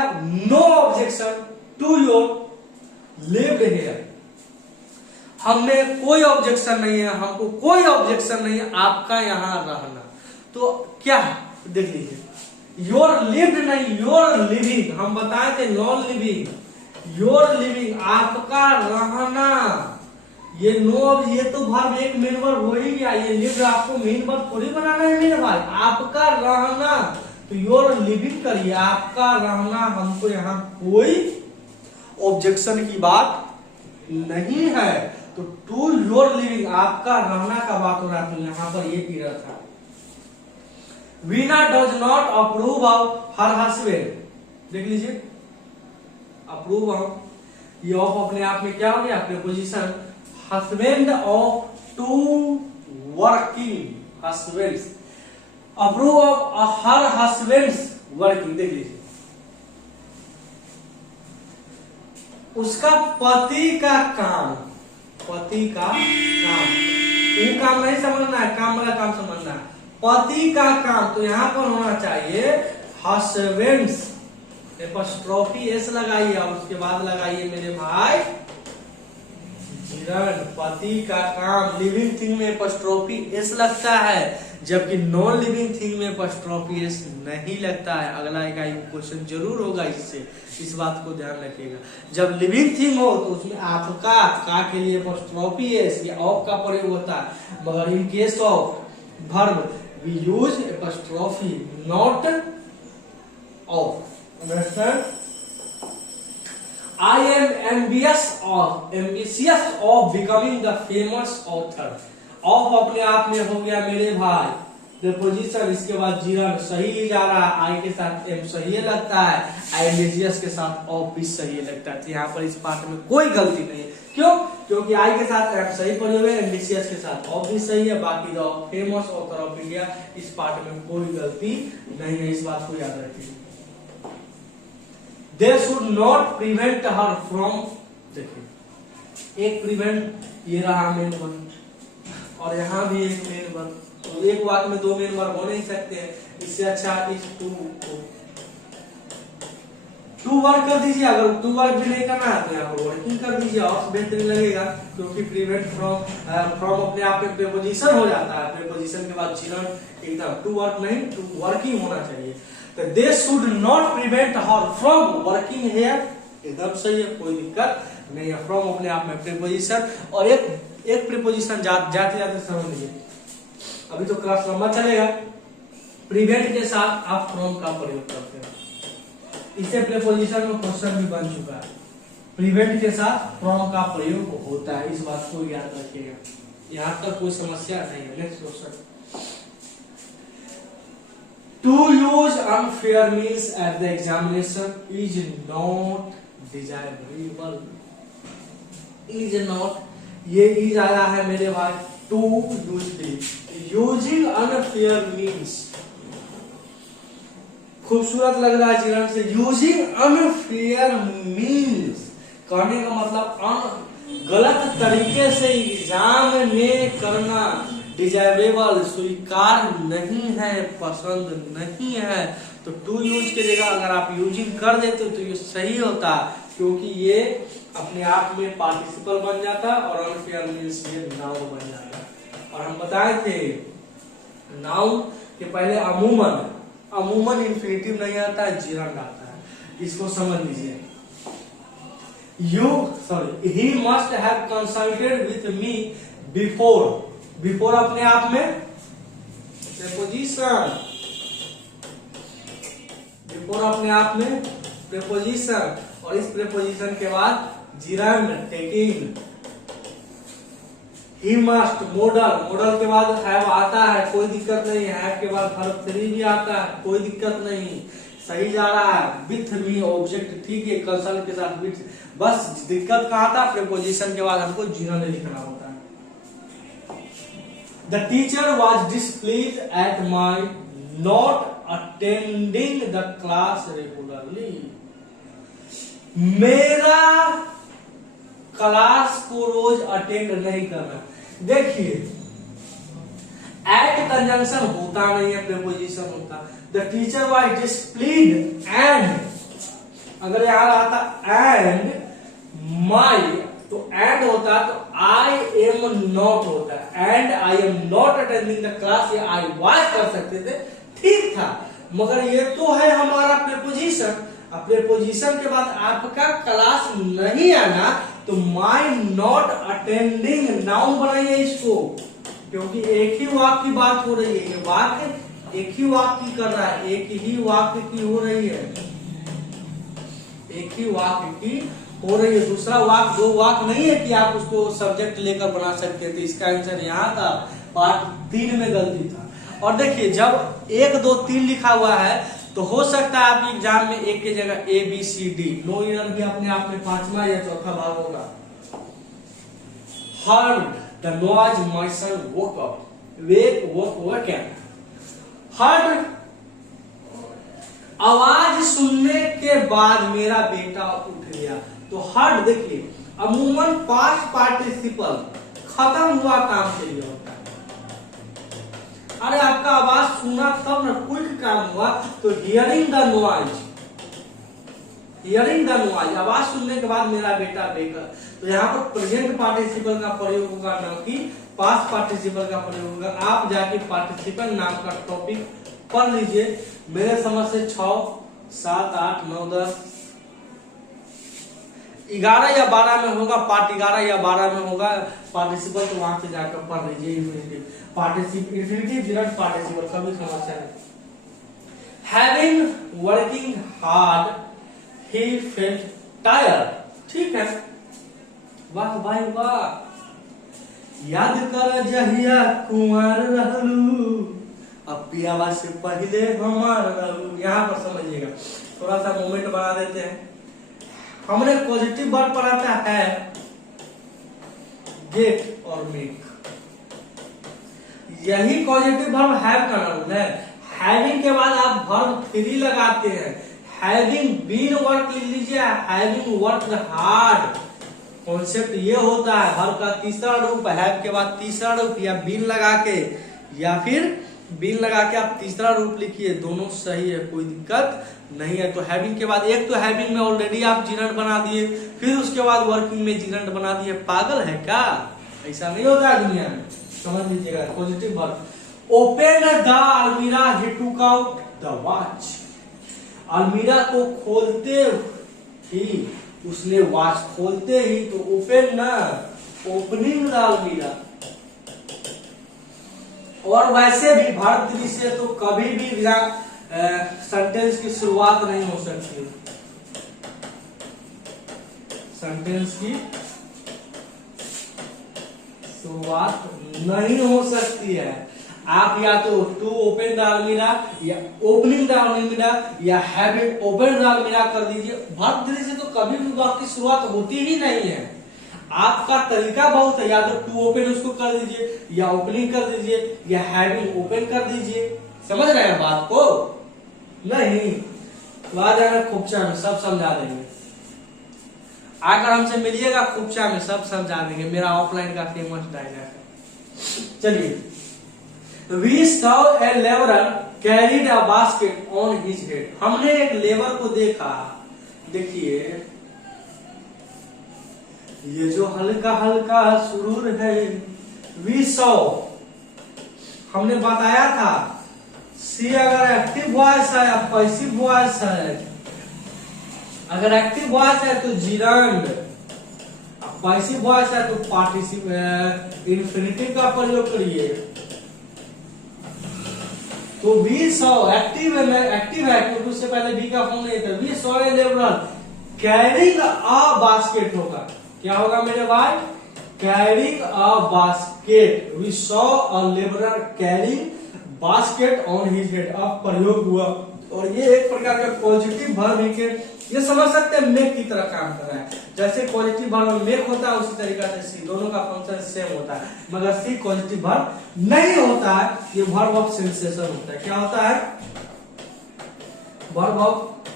no objection to your lived here, हमें कोई ऑब्जेक्शन नहीं है, हमको कोई ऑब्जेक्शन नहीं है आपका यहाँ रहना। तो क्या देख लीजिए, योर लिव्ड नहीं, योर लिविंग, हम बताए थे नॉन लिविंग, योर लिविंग आपका रहना, ये नो, ये तो वर्ब एक मेन वर्ब हो ही गया। ये लिव्ड आपको मेन वर्ब थोड़ी बनाना है मेरे भाई, आपका रहना। तो योर लिविंग करिए, आपका रहना, हमको यहाँ कोई ऑब्जेक्शन की बात नहीं है। तो टू योर लिविंग, आपका रहना का बात हो रहा है, तो यहाँ पर ये पीरियड था। Veena does not approve of her husband, देख लीजिए, अप्रूव ऑफ, ये ऑफ अपने आप में क्या हो गया? Preposition. Husband of to working husbands, approve of her husbands working, देख लीजिए, उसका पति का काम, पति का काम, वो काम नहीं समझना है, काम वाला काम समझना है, पति का काम। तो यहां पर होना चाहिए हस्बैंड्स, एपॉस्ट्रोफी एस लगाइए और उसके बाद लगाइए मेरे भाई जिरन, पति का काम। लिविंग थिंग में एपॉस्ट्रोफी एस लगता है, जबकि नॉन लिविंग थिंग में एपॉस्ट्रोफी एस नहीं लगता है। अगला एक क्वेश्चन जरूर होगा इससे, इस बात को ध्यान रखिएगा। जब लिविंग थिंग हो तो उसमें आपका का के लिए एपॉस्ट्रोफी एस या ऑफ का प्रयोग होता है, मगर in case of verb we use apostrophe not of. Understand? I am ambitious of becoming the famous author. Of अपने आप में हो गया मेरे भाई प्रीपोजिशन, इसके बाद जिरन सही जा रहा है, आई के साथ एम सही लगता है, एम्बिशियस के साथ ऑफ भी सही लगता है। तो यहाँ पर इस पार्ट में कोई गलती नहीं है। क्यों? क्योंकि आई के साथ एम सही प्रयोग है, एम्बिशियस के साथ ऑफ भी सही है, बाकी the famous author of India, इस पार्ट में कोई गलती नहीं है। इस बात को याद रखिए। They should not prevent her from, देखिए एक प्रिवेंट ये रहा मेन वर्ब और यहाँ भी एक मेन वर्ब, तो एक वाक्य में 2 मेन वर्ब हो नहीं सकते हैं। इससे अच्छा इस टू वर्क कर दीजिए। अगर टू वर्क भी नहीं करना है तो यहाँ पर वर्किंग कर दीजिए और बेहतरीन लगेगा, क्योंकि प्रिवेंट फ्रॉम अपने आप में प्रीपोजिशन हो जाता है। प्रीपोजिशन के बाद जिरन एकदम, टू वर्क नहीं, टू वर्किंग होना चाहिए। तो they should not prevent her from working here, एकदम सही है, कोई दिक्कत नहीं है। फ्रॉम अपने आप में प्रीपोजिशन और एक प्रीपोजिशन जाते जाते समझ लीजिए, अभी तो क्लास लंबा चलेगा। प्रिवेंट के साथ आप फ्रॉम का प्रयोग करते हैं, इससे प्रीपोजिशन में क्वेश्चन भी बन चुका है। प्रिवेंट के साथ फ्रॉम का प्रयोग होता है, इस बात को याद रखिएगा। यहाँ तक कोई समस्या नहीं है। Next question, To use unfair means at the examination is not desirable. Is not, ये इज आया है मेरे भाई to usefully. Using unfair means, खूबसूरत लग रहा है जीवन से। यूजिंग अनफेयर मीन्स कहने का मतलब गलत तरीके से एग्जाम में करना डिजायरेबल, स्वीकार नहीं है, पसंद नहीं है। तो टू यूज की जगह अगर आप यूजिंग कर देते तो ये सही होता, क्योंकि ये अपने आप में पार्टिसिपल बन जाता और अनफेयर मीन्स ये नाउन बन जाता। और हम बताए थे नाउन के पहले अमूमन इंफिनिटिव नहीं आता है, जिरंड आता है। इसको समझ लीजिए। he must have consulted with me before अपने आप में preposition, before अपने आप में preposition, और इस preposition के बाद gerund taking। he must modal के बाद have आता है, कोई दिक्कत नहीं है। have के बाद verb 3 भी आता है, कोई दिक्कत नहीं, सही जा रहा है। विथ मी ऑब्जेक्ट ठीक है, कंसल्ट के साथ विथ, बस दिक्कत कहाँ था, प्रीपोजिशन के बाद हमको जिरंड लिखना होता है। The teacher was डिस्प्लीज at my not attending the class regularly. मेरा क्लास को रोज अटेंड नहीं करना। देखिए एट कंजंक्शन होता नहीं है, प्रीपोजिशन होता। द टीचर वाज डिस्प्लीड एंड, अगर यहां आता एंड माई तो एंड होता, तो आई एम नॉट होता, and I am not attending the class, ये आई वाज कर सकते थे, ठीक था। मगर ये तो है हमारा प्रीपोजिशन। अब प्रीपोजिशन के बाद आपका क्लास नहीं आना, तो माई नॉट अटेंडिंग नाउन बनाइए इसको, क्योंकि एक ही वाक्य की बात हो रही है। ये वाक्य एक ही वाक्य की कर रहा है, एक ही वाक्य की हो रही है, एक ही वाक्य की हो रही है। दूसरा वाक्य, दो वाक्य नहीं है कि आप उसको सब्जेक्ट लेकर बना सकते थे। इसका आंसर यहाँ था, पार्ट 3 में गलती था। और देखिए जब 1 2 3 लिखा हुआ है तो हो सकता है आपके एग्जाम में एक की जगह ABCD, नो एरर भी अपने आप में 5वां या 4था भाग होगा। Heard the noise my son woke up, woken। Heard आवाज सुनने के बाद मेरा बेटा उठ गया। तो heard देखिए अमूमन पास्ट पार्टिसिपल खत्म हुआ काम के लिए होता है। अरे आपका आवाज सुना तब ना क्विक काम हुआ, तो hearing the noise, hearing the noise, आवाज सुनने के बाद मेरा बेटा बेकर। तो यहाँ पर प्रेजेंट पार्टिसिपल का प्रयोग होगा, ना कि पास्ट पार्टिसिपल का प्रयोग होगा। आप जाके पार्टिसिपल नाम का टॉपिक पढ़ लीजिए। मेरे समझ से 6 7 8 9 10 11 या 12 में होगा, पार्ट 11 या 12 में होगा पार्टिसिपल, तो वहां से जाकर पढ़ लीजिए। इंफिनिटिव जिरंड पार्टिसिपल कभी समस्या नहीं। Having working hard he felt tired, ठीक है, वाह भाई वाह। याद कर जहिया कुंवर रहलू, अब पियावा से पहले हमार रहलू। यहाँ पर समझिएगा, थोड़ा सा मोमेंट बना देते हैं। हमने पॉजिटिव वर्ब पढ़ा था है, गेट और मेक, यही पॉजिटिव वर्ब हैव का नाउन है। हैविंग के बाद आप वर्ब 3 लगाते हैं। हैविंग बीन वर्क लिख लीजिए, हैविंग वर्क हार्ड। कॉन्सेप्ट ये होता है वर्ब का तीसरा रूप हैव के बाद तीसरा रूप, या बीन लगा के, या फिर बीन लगा के आप तीसरा रूप लिखिए, दोनों सही है, कोई दिक्कत नहीं है। तो हैविंग के बाद एक तो हैविंग में ऑलरेडी आप जिरंड बना दिए, फिर उसके बाद वर्किंग में जिरंड बना दिए। पागल है क्या? ऐसा नहीं होता है दुनिया में, समझ लीजिएगा। Positive verb. ओपन द अलमीरा ही टुक आउट द वॉच। अलमीरा को खोलते ही, उसने वॉच खोलते ही, तो ओपन ना, ओपनिंग द अलमीरा। और वैसे भी वर्ब 3 से तो कभी भी सेंटेंस की शुरुआत नहीं हो सकती, सेंटेंस की शुरुआत नहीं हो सकती है। आप या तो टू ओपन द अलमीरा, या ओपनिंग द अलमीरा, या हैविंग ओपन द अलमीरा कर दीजिए। वर्ब 3 से तो कभी भी वाक्य की शुरुआत होती ही नहीं है। आपका तरीका बहुत है, या तो टू ओपन उसको कर दीजिए, या ओपनिंग कर दीजिए, या हैविंग ओपन कर दीजिए। समझ रहे हैं बात को? नहीं तो आ जाना खुपचा में, सब समझा देंगे। आकर हमसे मिलिएगा खुपचा में, सब समझा देंगे। मेरा ऑफलाइन का फेमस डायलॉग है। चलिए, We saw a laborer carried a basket on his head. हमने एक लेबर को देखा। देखिए, ये जो हल्का हल्का सुरूर है, we saw, हमने बताया था। सी अगर एक्टिव वॉइस है या पैसिव वॉइस है। अगर एक्टिव वॉइस है तो जिरंड, पैसिव वॉइस है तो पार्टिसिप इंफिनिटिव का प्रयोग करिए। तो वी सॉ एक्टिव है क्योंकि उससे पहले बी का फॉर्म नहीं था। We saw a labourer carrying a basket होगा। क्या होगा मेरे भाई? Carrying a basket. We saw a labourer carrying basket on his head. अब प्रयोग हुआ और ये एक प्रकार का पॉजिटिव वर्ब है कि ये समझ सकते हैं मेक की तरह काम कर रहा है। जैसे पॉजिटिव वर्ब में मेक होता है उसी तरीका से सी, दोनों का फंक्शन सेम होता है, मगर सी पॉजिटिव वर्ब नहीं होता है। ये वर्ब ऑफ सेंसेशन होता है। क्या होता है? वर्ब ऑफ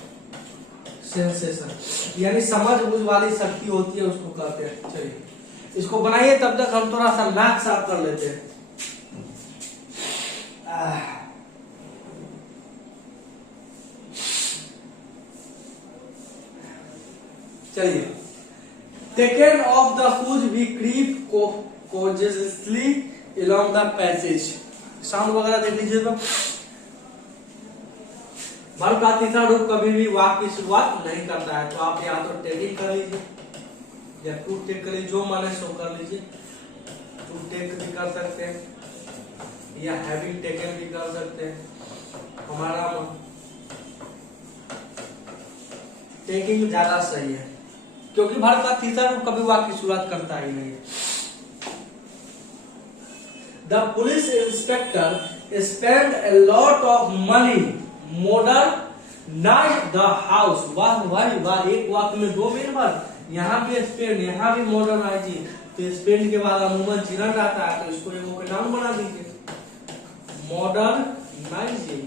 सेंसेशन, यानी समझ बुझ वाली शक्ति होती है, उसको कहते हैं। चलिए इसको बनाइए, तब तक हम थोड़ा सा नाक साफ कर लेते हैं। चलिए, taken off the shoes we creep cosily along the passage. Sound वगैरह देख लीजिए। तो वर्ब का तीसरा रूप कभी भी वाक्य की शुरुआत नहीं करता है, तो आप या तो टेकिंग कर लीजिए या टू टेक कर लीजिए, जो मन है सो कर लीजिए। टू टेक भी कर सकते हैं या हैविंग टेकन भी कर सकते हैं। हमारा टेकिंग ज्यादा सही है, क्योंकि वर्ब का तीसरा रूप कभी वाक्य की शुरुआत करता ही नहीं है। The police inspector spent a lot of money modernized the house। वाह भाई वाह, एक वाक्य में दो मेन वर्ब, यहाँ भी स्पेंड, यहाँ भी मॉडर्नाइजिंग। तो स्पेंड के बाद अमूमन चिरंड आता है, तो इसको एक नाउन बना दीजिए, मॉडर्नाइजिंग।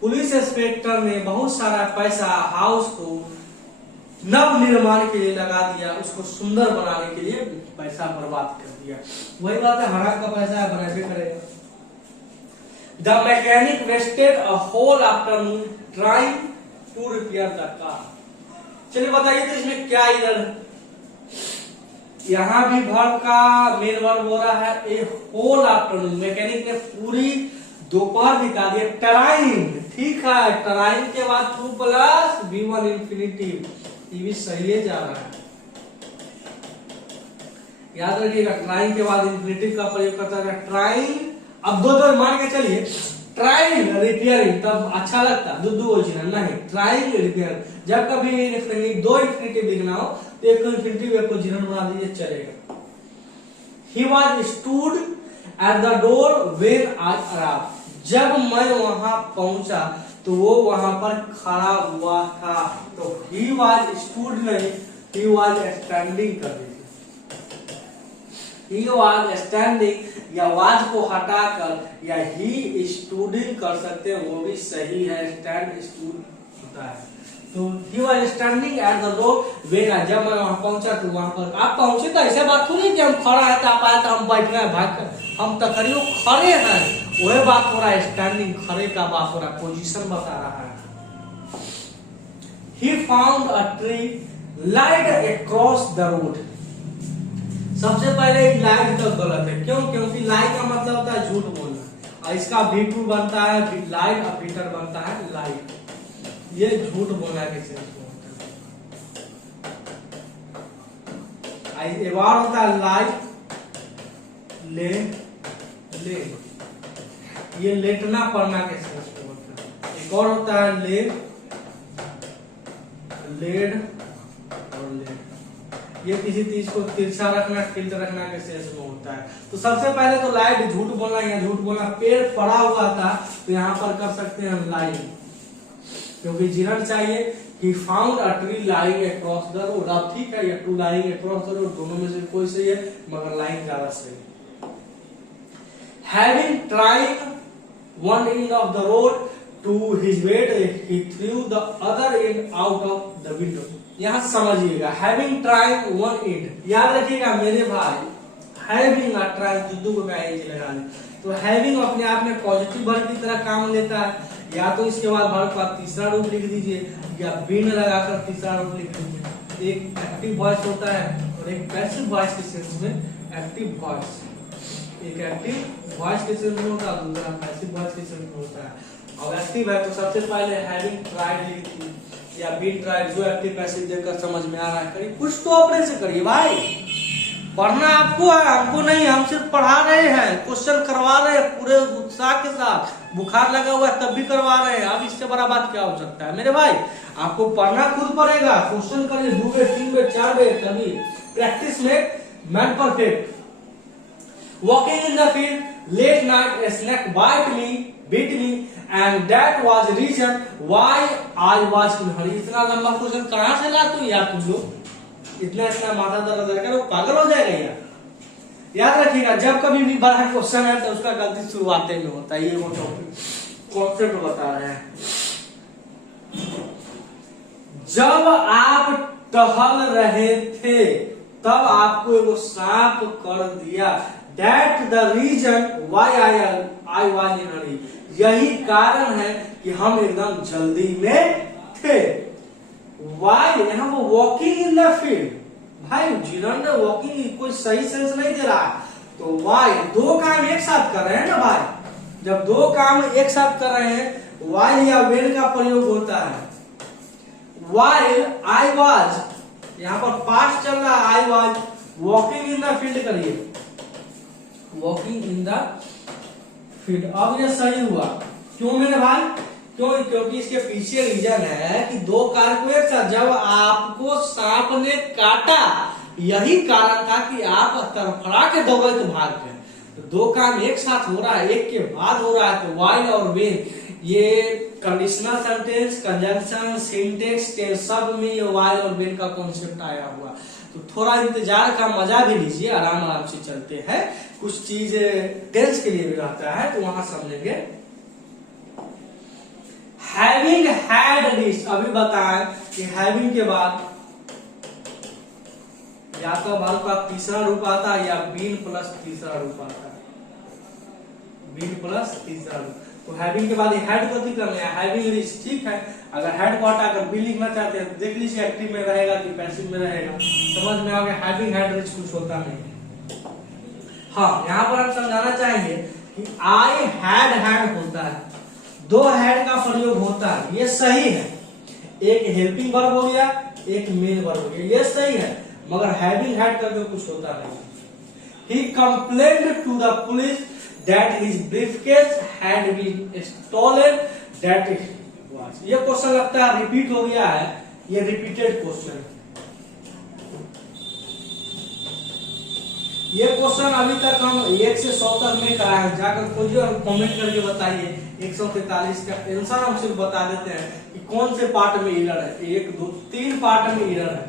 पुलिस इंस्पेक्टर ने बहुत सारा पैसा हाउस को नव निर्माण के लिए लगा दिया, उसको सुंदर बनाने के लिए पैसा बर्बाद कर दिया। वही बात है, हराम का पैसा है, बनाए करेगा। The mechanic wasted a whole afternoon trying to repair the car. चलिए बताइए तो इसमें क्या इधर, यहाँ भी वर्ब का मेन वर्ब हो रहा है ए होल आफ्टरनून। मैकेनिक ने पूरी दोपहर बिता दिया। ट्राइंग, ठीक है, ट्राइंग के बाद टू प्लस V1 इंफिनिटिव, ये भी सही है जा रहा है। याद रखिएगा, ट्राइंग के बाद इंफिनिटिव का प्रयोग करता है ट्राइंग। अब दो मान के चलिए, ट्राइंग रिपेयरिंग, तब अच्छा लगता, दो चिन्ह नहीं, ट्राइंग रिपेयर। जब कभी दो इंफिनिटिव लिखना हो तो एक इंफिनिटिव एक को चिन्ह बना दीजिए, चलेगा। He was stood at the door when I arrived। जब मैं वहां पहुंचा तो वो वहां पर खड़ा हुआ था। तो he was stood नहीं, he was standing कर दीजिए। he was standing या was को हटाकर या he stooding कर सकते हैं, वो भी सही है। stand stood होता है। तो he was standing at the door when I, जब मैं वहां पहुंचा तो वहां पर आप पहुंचे तो ऐसे बात थोड़ी कि हम खड़ा है तो आप आए तो हम बैठ गए भाग कर, हम तो करीब खड़े हैं, वही बात हो रहा है। स्टैंडिंग खड़े का बात हो रहा है, पोजीशन बता रहा है। He found a tree lied across the road। सबसे पहले लाई तो गलत है, क्यों? क्योंकि लाई का मतलब होता है झूठ बोलना, और इसका V2 बनता है लाइट और भीटर बनता है लाइट। ये झूठ बोलना के सेंस में होता है। एक बार होता है लाइट ले, ये लेटना पड़ना के सेंस में होता है। एक और होता है लेड और लेड, ये किसी चीज को तिरछा रखना टिल्ट रखना के सेंस में होता है। तो सबसे पहले तो लाइट झूठ बोलना, या झूठ बोलना। पेड़ पड़ा हुआ था तो यहाँ पर कर सकते हैं लाइट, क्योंकि जिरन चाहिए। He found a tree lying across the road. अब ठीक है, ये to lying across the road दोनों में से कोई सही है, मगर लाइन ज्यादा सही है. Having tried one end of the road to his weight, he threw the other end out of the window. यहाँ समझिएगा, having tried one end, याद रखिएगा मेरे भाई, having और tried दो को एज लगा ले, तो having अपने आप में पॉजिटिव वर्ब की तरह काम लेता है. या तो इसके बाद वर्ब का तीसरा रूप लिख दीजिए, या बीन लगाकर तीसरा रूप लिख दीजिए. एक एक्टिव वॉइस होता है और एक पैसिव वॉइस के सेंस में. एक्टिव वॉइस एक एक्टिव वॉइस के सेंस में होता है, दूसरा पैसिव वॉइस के सेंस में होता है. और एक्टिव है तो सबसे पहले हैविंग ट्राइड लिख दीजिए या बीन ट्राइड, जो एक्टिव पैसिव देखकर समझ में आ रहा है करिए. कुछ तो अपने से करिए भाई, पढ़ना आपको है, हमको नहीं. हम सिर्फ पढ़ा रहे हैं, क्वेश्चन करवा रहे हैं पूरे उत्साह के साथ. बुखार लगा हुआ है तब भी करवा रहे हैं. अब इससे बड़ा बात क्या हो सकता है मेरे भाई. आपको पढ़ना खुद पड़ेगा, क्वेश्चन करिए 2 बार 3 बार 4 बार, तभी प्रैक्टिस में man perfect. Walking in the field late night, a snake bit me and that was reason why I was in hurry. इतना लंबा क्वेश्चन कहां से ला तू यार, तुम लोग इतना माथा दर्द कर वो पागल हो जाएगा यार. याद रखिएगा, जब कभी भी बड़ा क्वेश्चन है तो उसका गलती शुरुआत में होता है. ये वो टॉपिक कॉन्सेप्ट बता रहे हैं. जब आप टहल रहे थे तब आपको एगो सांप कर दिया. That the reason why I was in hurry. यही कारण है कि हम एकदम जल्दी में थे. Why यहाँ वो वॉकिंग इन द फील्ड, भाई जिन्होंने वॉकिंग कोई सही सेंस नहीं दे रहा. तो वाई दो काम एक साथ कर रहे हैं ना भाई. जब दो काम एक साथ कर रहे हैं वाई या वेन का प्रयोग होता है. वाइल आई वाज, यहाँ पर पास्ट चल रहा है, I was walking in the field करिए, वॉकिंग इन द फील्ड. अब ये सही हुआ. क्यों मेरे भाई, क्योंकि इसके पीछे रीजन है कि दो कार को एक साथ, जब आपको सांप ने काटा यही कारण था कि आप तरफड़ा के दौड़े तो भाग गए. तो दो काम एक साथ हो रहा है, एक के बाद हो रहा है. तो वाइल और वेन ये conditional sentence, conjunction, syntax, tense सब में ये वाइल और वेन का कॉन्सेप्ट आया हुआ. तो थोड़ा इंतजार का मजा भी लीजिए, आराम आराम से चलते हैं. कुछ चीज टेंस के लिए भी रहता है तो वहां समझेंगे. हैविंग हैड रिच्ड, अभी बताएं कि हैविंग के बाद या तो वर्ब का तीसरा रूप आता है या बीन प्लस तीसरा रूप आता है. बीन प्लस तीसरा रूप. तो हैविंग के बाद हैड को दिख रहा है, हैविंग रिच्ड. ठीक है, अगर हैड को हटाकर बी लिखना चाहते हैं तो देख लीजिए एक्टिव में रहेगा कि पैसिव में रहेगा. समझ में आ गया. हैविंग हैड रिच्ड कुछ होता नहीं. हाँ, यहाँ पर हम समझाना चाहेंगे कि आई हैड होता है, दो हैड का प्रयोग होता है, ये सही है. एक हेल्पिंग वर्ब हो गया, एक मेन वर्ब हो गया, ये सही है. मगर हैविंग हैड करके कुछ होता नहीं. He complained to the police that his briefcase had been stolen. That is, ये क्वेश्चन लगता है रिपीट हो गया है, ये रिपीटेड क्वेश्चन है. ये क्वेश्चन अभी तक हम 1 से 100 तक नहीं कराए हैं. जाकर खोजिए और कमेंट करके बताइए. 143 का आंसर हम सिर्फ बता देते हैं कि कौन से पार्ट में एरर है. 1 2 3 पार्ट में एरर है,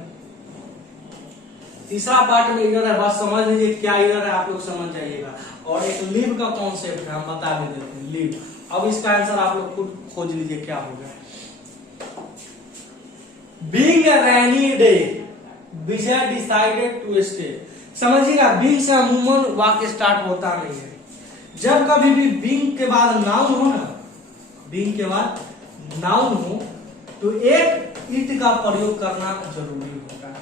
तीसरा पार्ट में एरर है. बस समझ लीजिए क्या एरर है, आप लोग समझ जाइएगा. और एक लीव का कॉन्सेप्ट है, हम बता भी देते हैं लीव. अब इसका आंसर आप लोग खुद खोज लीजिए क्या होगा. Being a rainy day Vijay decided to stay. समझिएगा, बीइंग से अमूमन वाक्य स्टार्ट होता नहीं है. जब कभी भी बीइंग के बाद नाउन हो ना, बीइंग के बाद नाउन हो तो एक इट का प्रयोग करना जरूरी होता है.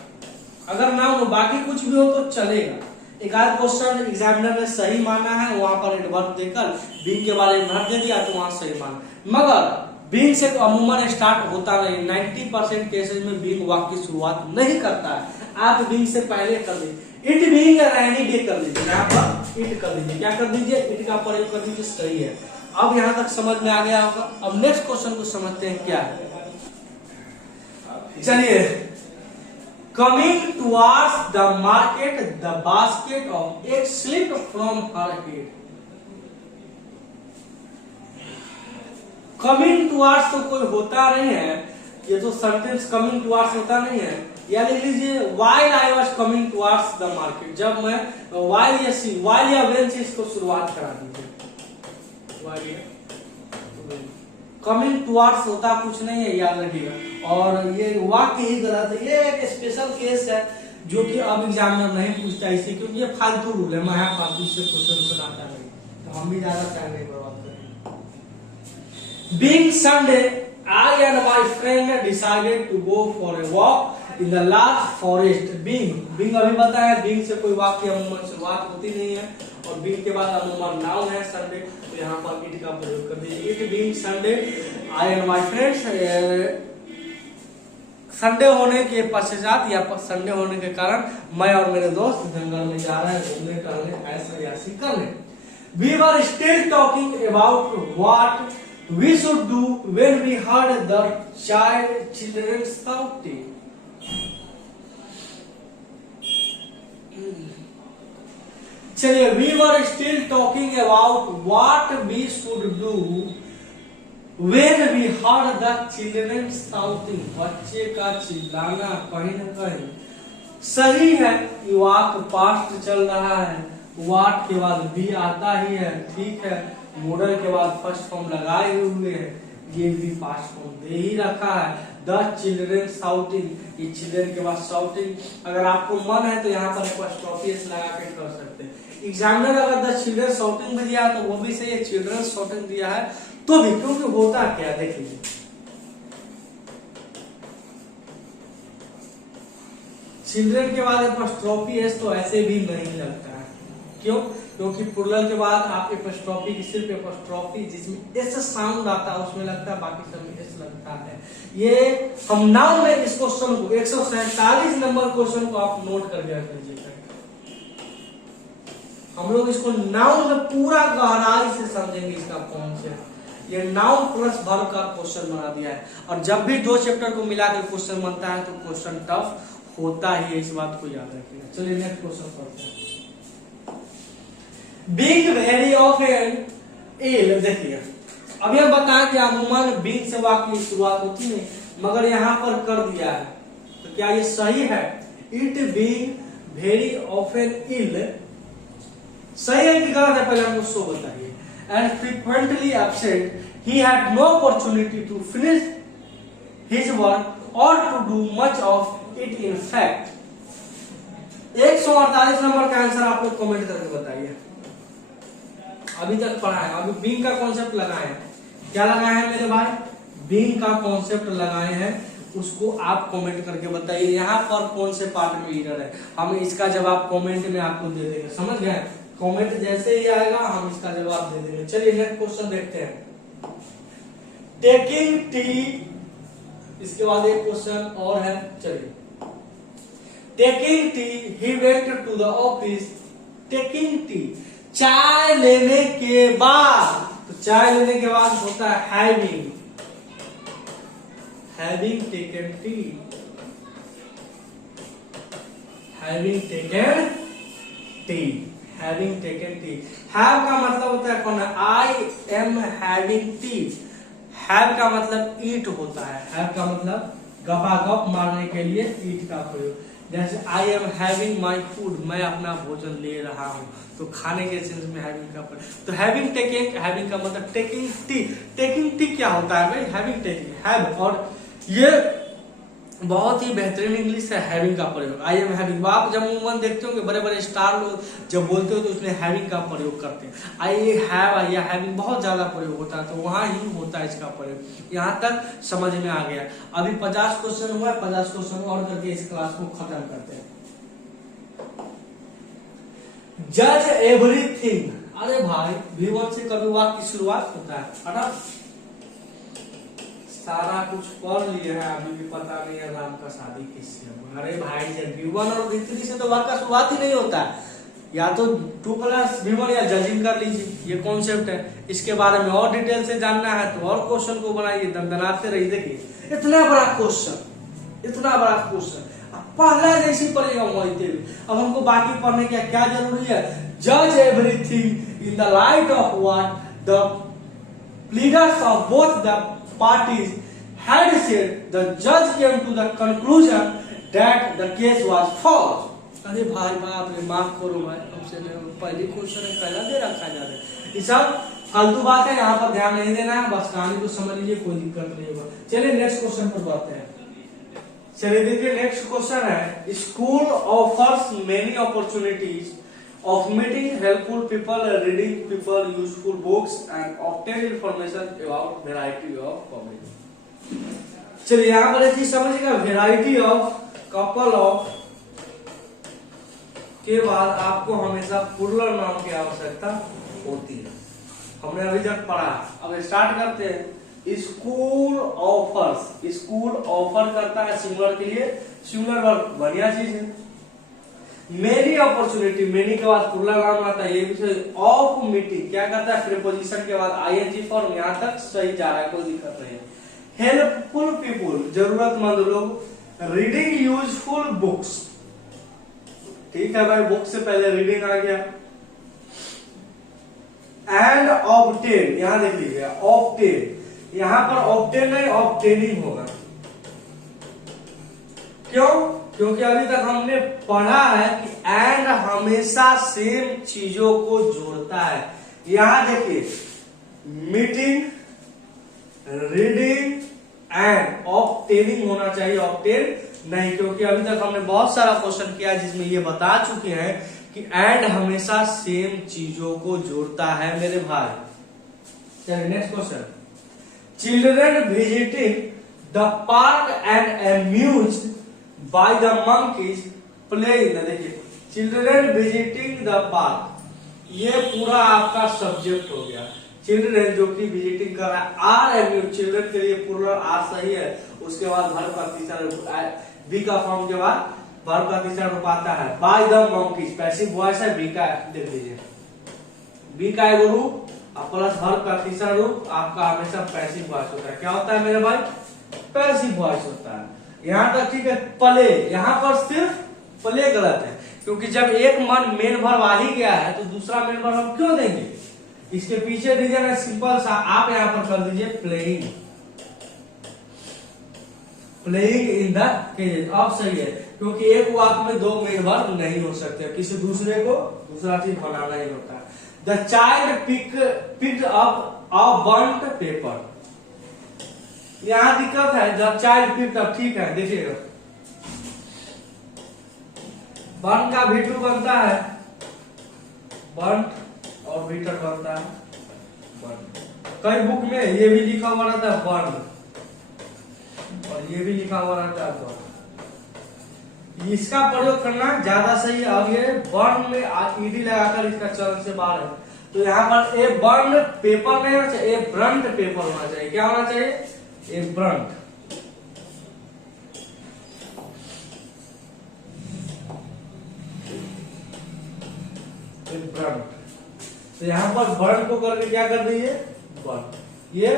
अगर नाउन हो बाकी कुछ भी हो तो चलेगा. एक आध क्वेश्चन एग्जामिनर ने सही माना है, वहां पर एडवर्ब देकर बीइंग के बारे में भर दे दिया तो वहां सही माना. मगर बीइंग से अमूमन स्टार्ट होता नहीं. 90% केसेस में बीइंग वाक्य की शुरुआत नहीं करता है. आप बीइंग से पहले कर लीजिए. It being a rainy day कर लीजिए, यहाँ पर इट कर लीजिए. क्या कर दीजिए, इट का प्रयोग कर दीजिए. सही है. अब यहाँ तक समझ में आ गया होगा. अब नेक्स्ट क्वेश्चन को समझते हैं क्या है. चलिए, coming towards the market the basket of egg slip from her head. Coming towards तो कोई होता नहीं है ये तो सेंटेंस कमिंग टुवर्ड्स होता नहीं है, या लिख लीजिए while I was coming towards the market, जब मैं व्हाइल या व्हेन से इसको शुरुआत करा दीजिए। कमिंग टुवर्ड्स होता कुछ नहीं है, याद रखिएगा। और ये वाक्य ही गलत है, ये एक स्पेशल केस है जो कि अब एग्जामिनर नहीं पूछता इसे, क्योंकि ये फालतू रूल है, मैं फालतू से क्वेश्चन सुनाता नहीं, तो हम भी ज्यादा टाइम नहीं बर्बाद करेंगे। Being Sunday I and my friend decided to go for a walk in the large forest. Being अभी बताया, being से कोई वाक्य अमूमन शुरुआत होती नहीं है, और being के बाद अमूमन नाउन है संडे, तो यहाँ पर it का प्रयोग कर दीजिए कि being Sunday I and my friends, Sunday होने के पश्चात या संडे होने के कारण मैं और मेरे दोस्त जंगल में जा रहे हैं घूमने टहलने ऐसा यासी करने। We were still talking about what we should do when we heard the children shouting. चलिए, we were still talking about what we should do when we heard the children shouting. बच्चे का चिल्लाना कहीं न कहीं सही है, वाक पास्ट चल रहा है, वाट के बाद भी आता ही है, ठीक है, मॉडल के बाद फर्स्ट फॉर्म लगाए हुए हैं, ये भी पास्ट फॉर्म दे ही रखा है। द चिल्ड्रन शाउटिंग, ये चिल्ड्रन के बाद शाउटिंग, अगर आपको मन है तो यहाँ पर अपॉस्ट्रोफी एस लगा के कर सकते हैं। एग्जामिनर अगर द चिल्ड्रन शाउटिंग भी दिया तो वो भी सही है, चिल्ड्रन शाउटिंग दिया है तो भी, क्योंकि होता क्या देख लीजिए, चिल्ड्रन के बाद अपॉस्ट्रोफी एस तो ऐसे भी नहीं लगता है, क्यों? क्योंकि प्लूरल के बाद आप एपोस्ट्रोफी की सिर्फ एपोस्ट्रोफी जिसमें एस साउंड आता है उसमें लगता है, बाकी सब में एस लगता है। ये हम नाउन में इस क्वेश्चन को 147 नंबर क्वेश्चन को आप नोट करके रख लीजिएगा। हम लोग इसको नाउन में पूरा गहराई से समझेंगे इसका कॉन्सेप्ट। ये नाउन प्लस वर्ब का क्वेश्चन बना दिया है, और जब भी दो चैप्टर को मिलाकर क्वेश्चन बनता है तो क्वेश्चन टफ होता ही है, इस बात को याद रखिएगा। चलिए नेक्स्ट क्वेश्चन पढ़ते हैं। Being very often ill, देखिए अभी हम बताएं कि अमूमन being से वाक्य की शुरुआत होती है, मगर यहाँ पर कर दिया है, तो क्या ये सही है? It being very often ill सही है कि गलत है, पहले हमको सो बताइए। And frequently absent, he had no opportunity to finish his work or to do much of it in fact। 148 number का आंसर आप लोग कमेंट करके बताइए। अभी तक पढ़ा है, अभी बीइंग का कॉन्सेप्ट लगाए हैं, क्या लगाए हैं मेरे भाई? बीइंग का कॉन्सेप्ट लगाए हैं, उसको आप कमेंट करके बताइए यहाँ पर कौन से पार्ट में एरर है, हम इसका जवाब कमेंट में आपको दे देंगे, समझ गए? कमेंट जैसे ही आएगा हम इसका जवाब दे देंगे। चलिए नेक्स्ट क्वेश्चन देखते हैं। टेकिंग टी, इसके बाद एक क्वेश्चन और है, चलिए। Taking tea, he went to the office. Taking tea, चाय लेने के बाद, तो चाय लेने के बाद होता है having, having taken T, having taken T, having taken T. Have का मतलब होता है कौन है? I am having T. Have का मतलब ईट होता है, हैव का मतलब गपागप मारने के लिए ईट का प्रयोग, जैसे I am having my food, मैं अपना भोजन ले रहा हूँ, तो खाने के सेंस में हैविंग का प्रयोग। तो हैविंग टेकिंग, हैविंग का मतलब टेकिंग टी। टेकिंग टी क्या होता है भाई? हैविंग टेकिंग, हैव, और ये बहुत ही बेहतरीन इंग्लिश है हैविंग का प्रयोग। आई एम हैविंग, आप जब अमूमन देखते होंगे बड़े बड़े स्टार लोग जब बोलते हो तो उसमें हैविंग का प्रयोग करते हैं। आई हैव या हैविंग बहुत ज्यादा प्रयोग होता है, तो वहां ही होता है इसका प्रयोग। यहाँ तक समझ में आ गया। अभी 50 क्वेश्चन हुआ, 50 क्वेश्चन और करके इस क्लास को खत्म करते हैं। जज एवरीथिंग, अरे भाई V1 से कभी वाक्य की शुरुआत होता है? अरे सारा कुछ पढ़ लिए हैं, अभी भी पता नहीं है राम का शादी किससे हुआ। अरे भाई जब V1 और V3 से तो वाक्य का शुरुआत ही नहीं होता है, या तो 2+V1 या जजिंग कर लीजिए, ये कॉन्सेप्ट है। इसके बारे में और डिटेल से जानना है तो और क्वेश्चन को बनाइए, दंदनाते रहिए। देखिए इतना बड़ा क्वेश्चन, इतना बड़ा क्वेश्चन पहला जैसी पढ़ेगा वही। अब हमको बाकी पढ़ने की क्या जरूरी है? जज everything in the light of what the leaders of both the parties had said, the judge came to the conclusion that the case was false. अरे भाई बाप रे, माफ करो भाई, हमसे पहले क्वेश्चन है पहला दे रखा जा रहा है। ये सब फालतू बात है, यहाँ पर ध्यान नहीं देना है, बस कहानी को समझ लीजिए, कोई दिक्कत नहीं होगा। चलिए नेक्स्ट क्वेश्चन पर बढ़ते हैं। चलिए देखिए नेक्स्ट क्वेश्चन है, school offers many opportunities of meeting helpful people, reading people useful books and obtain information about variety of public। चलिए यहाँ पर एक चीज समझिएगा, वेराइटी ऑफ कपल ऑफ के बाद आपको हमेशा प्लूरल नाउन की आवश्यकता होती है, हमने अभी तक पढ़ा। अब स्टार्ट करते हैं। स्कूल ऑफर्स, स्कूल ऑफर करता है सिंगुलर के लिए, सिंगुलर वर्ब बढ़िया चीज है। मेनी अपॉर्चुनिटी, मेनी के बाद प्लूरल नाउन आता है, ये भी ऑफ मीटिंग क्या करता है, प्रीपोजिशन के बाद आईएनजी फॉर्म, यहाँ तक सही जा रहा है, कोई दिक्कत नहीं है। हेल्पफुल पीपुल, जरूरतमंद लोग। रीडिंग यूजफुल बुक्स, ठीक है भाई, बुक से पहले रीडिंग आ गया। एंड ऑब्टेन, यहां देख लीजिए ऑब्टेन, यहां पर ऑब्टेन नहीं ऑब्टेनिंग होगा। क्यों? क्योंकि अभी तक हमने पढ़ा है कि एंड हमेशा सेम चीजों को जोड़ता है। यहां देखिए मीटिंग, रीडिंग एंड ऑब्टेनिंग होना चाहिए, ऑब्टेन नहीं, क्योंकि अभी तक हमने बहुत सारा क्वेश्चन किया जिसमें ये बता चुके हैं कि एंड हमेशा सेम चीजों को जोड़ता है मेरे भाई। चलिए next question. Children visiting the park and amused by the monkeys playing, देखिए चिल्ड्रन विजिटिंग द पार्क, ये पूरा आपका सब्जेक्ट हो गया। चिल्ड्रन जो कि विजिटिंग कर रहा है, आर अम्यूज्ड, चिल्ड्रन के लिए प्लूरल आर सही है, उसके बाद वर्ब का तीसरा बी का फॉर्म के बाद वर्ब का तीसरा रूप आता है by the monkeys, passive voice है, बी का देख लीजिए, बी का एगो रूप और प्लस वर्ब का तीसरा रूप आपका हमेशा पैसिव वॉइस होता है। क्या होता है मेरे भाई? पैसिव वॉइस होता है। यहाँ तक ठीक है। प्ले, यहाँ पर सिर्फ प्ले गलत है, क्योंकि जब एक मन मेन वर्ब आ ही गया है तो दूसरा मेन वर्ब हम क्यों देंगे? इसके पीछे रीजन है सिंपल सा, आप यहाँ पर कर दीजिए प्लेइंग, प्लेइंग इन द केजेस। अब सही है, क्योंकि एक वाक्य में दो मेन वर्ब नहीं हो सकते, किसी दूसरे को दूसरा चीज बनाना ही होता है। The child picked up a burnt paper, यहाँ दिक्कत है, द चाइल्ड पिक्ड अप, ठीक है देखिएगा, बर्न का भी टू बनता है, बर्न्ट और बीटर बनता है बर्न। कई बुक में ये भी लिखा हुआ रहता है बर्न, और ये भी लिखा हुआ रहता है बर्न। इसका प्रयोग करना ज्यादा सही है। अब ये बर्न में ईडी लगाकर इसका चलन से बाहर है, तो यहाँ पर ए बर्न पेपर नहीं होना चाहिए, ए ब्रंट पेपर होना चाहिए। क्या होना चाहिए? ए ब्रंट। तो यहाँ पर बर्न को करके क्या कर दीजिए? बर्न। ये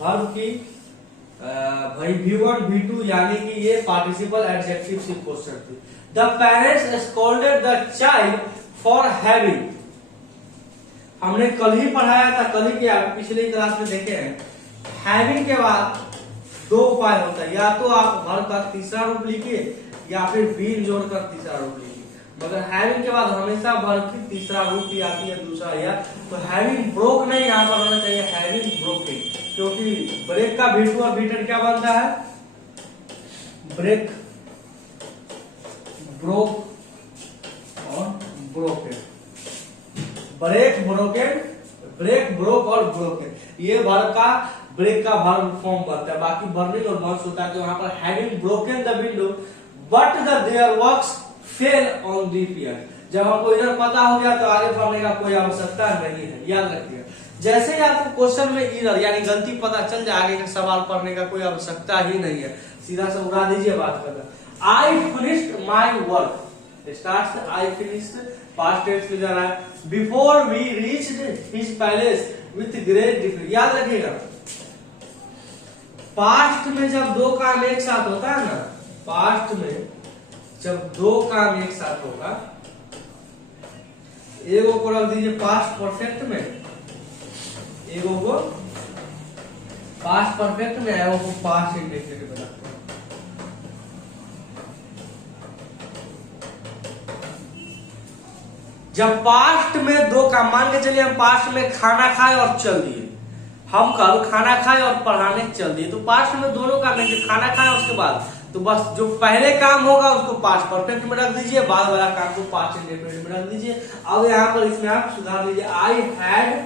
वर्ब की भाई V1 V2 यानी कि ये पार्टिसिपल एडजेक्टिव सी क्वेश्चन थी। The parents scolded the child for having, हमने कल ही पढ़ाया था, कल ही क्या पिछले क्लास में देखे हैं। हैविंग के बाद दो उपाय होता है, या तो आप वर्ब का तीसरा रूप लिखिए या फिर बीन जोड़कर तीसरा रूप लिखिए, मगर हैविंग के बाद हमेशा वर्ब की तीसरा रूप ही आती है, दूसरा या तो हैविंग ब्रोक नहीं यहाँ पर होना चाहिए, हैविंग ब्रोकिंग, क्योंकि ब्रेक का V2 और V10 क्या बनता है? ब्रेक, ब्रोक और broken, break broken, break broke और ब्रोकन, ये वर्ब का ब्रेक का वर्ब फॉर्म बनता है। बाकी बर्निंग और बर्न्स होता है, तो यहाँ पर having broken the window but the there works fell on the pier. जब हमको इधर पता हो गया तो आगे पढ़ने का कोई आवश्यकता नहीं है, याद रखिए। जैसे ही आपको क्वेश्चन में इधर यानी गलती पता चल जाए, आगे का सवाल पढ़ने का कोई आवश्यकता ही नहीं है, सीधा से उड़ा दीजिए बात करना। I finished my work, start I finished past tense में जा रहा है। Before we reached his palace with great difficulty, याद रखिएगा पास्ट में जब दो काम एक साथ होता है ना, पास्ट में जब दो काम एक साथ होगा, एगो को रख दीजिए पास्ट परफेक्ट में, एगो को पास्ट परफेक्ट में है वो पास्ट इंडेफिनिट में रखते हैं। जब पास्ट में दो काम, मान के चलिए हम पास्ट में खाना खाए और चल दिए, हम कल खाना खाए और पढ़ाने चल दिए, तो पास्ट में दोनों काम है, खाना खाए उसके बाद, तो बस जो पहले काम होगा उसको पास्ट परफेक्ट में रख दीजिए, बाद वाला काम को पास्ट इंडेफिनिट में रख दीजिए। अब यहाँ पर इसमें आप सुधार लीजिए, आई हैड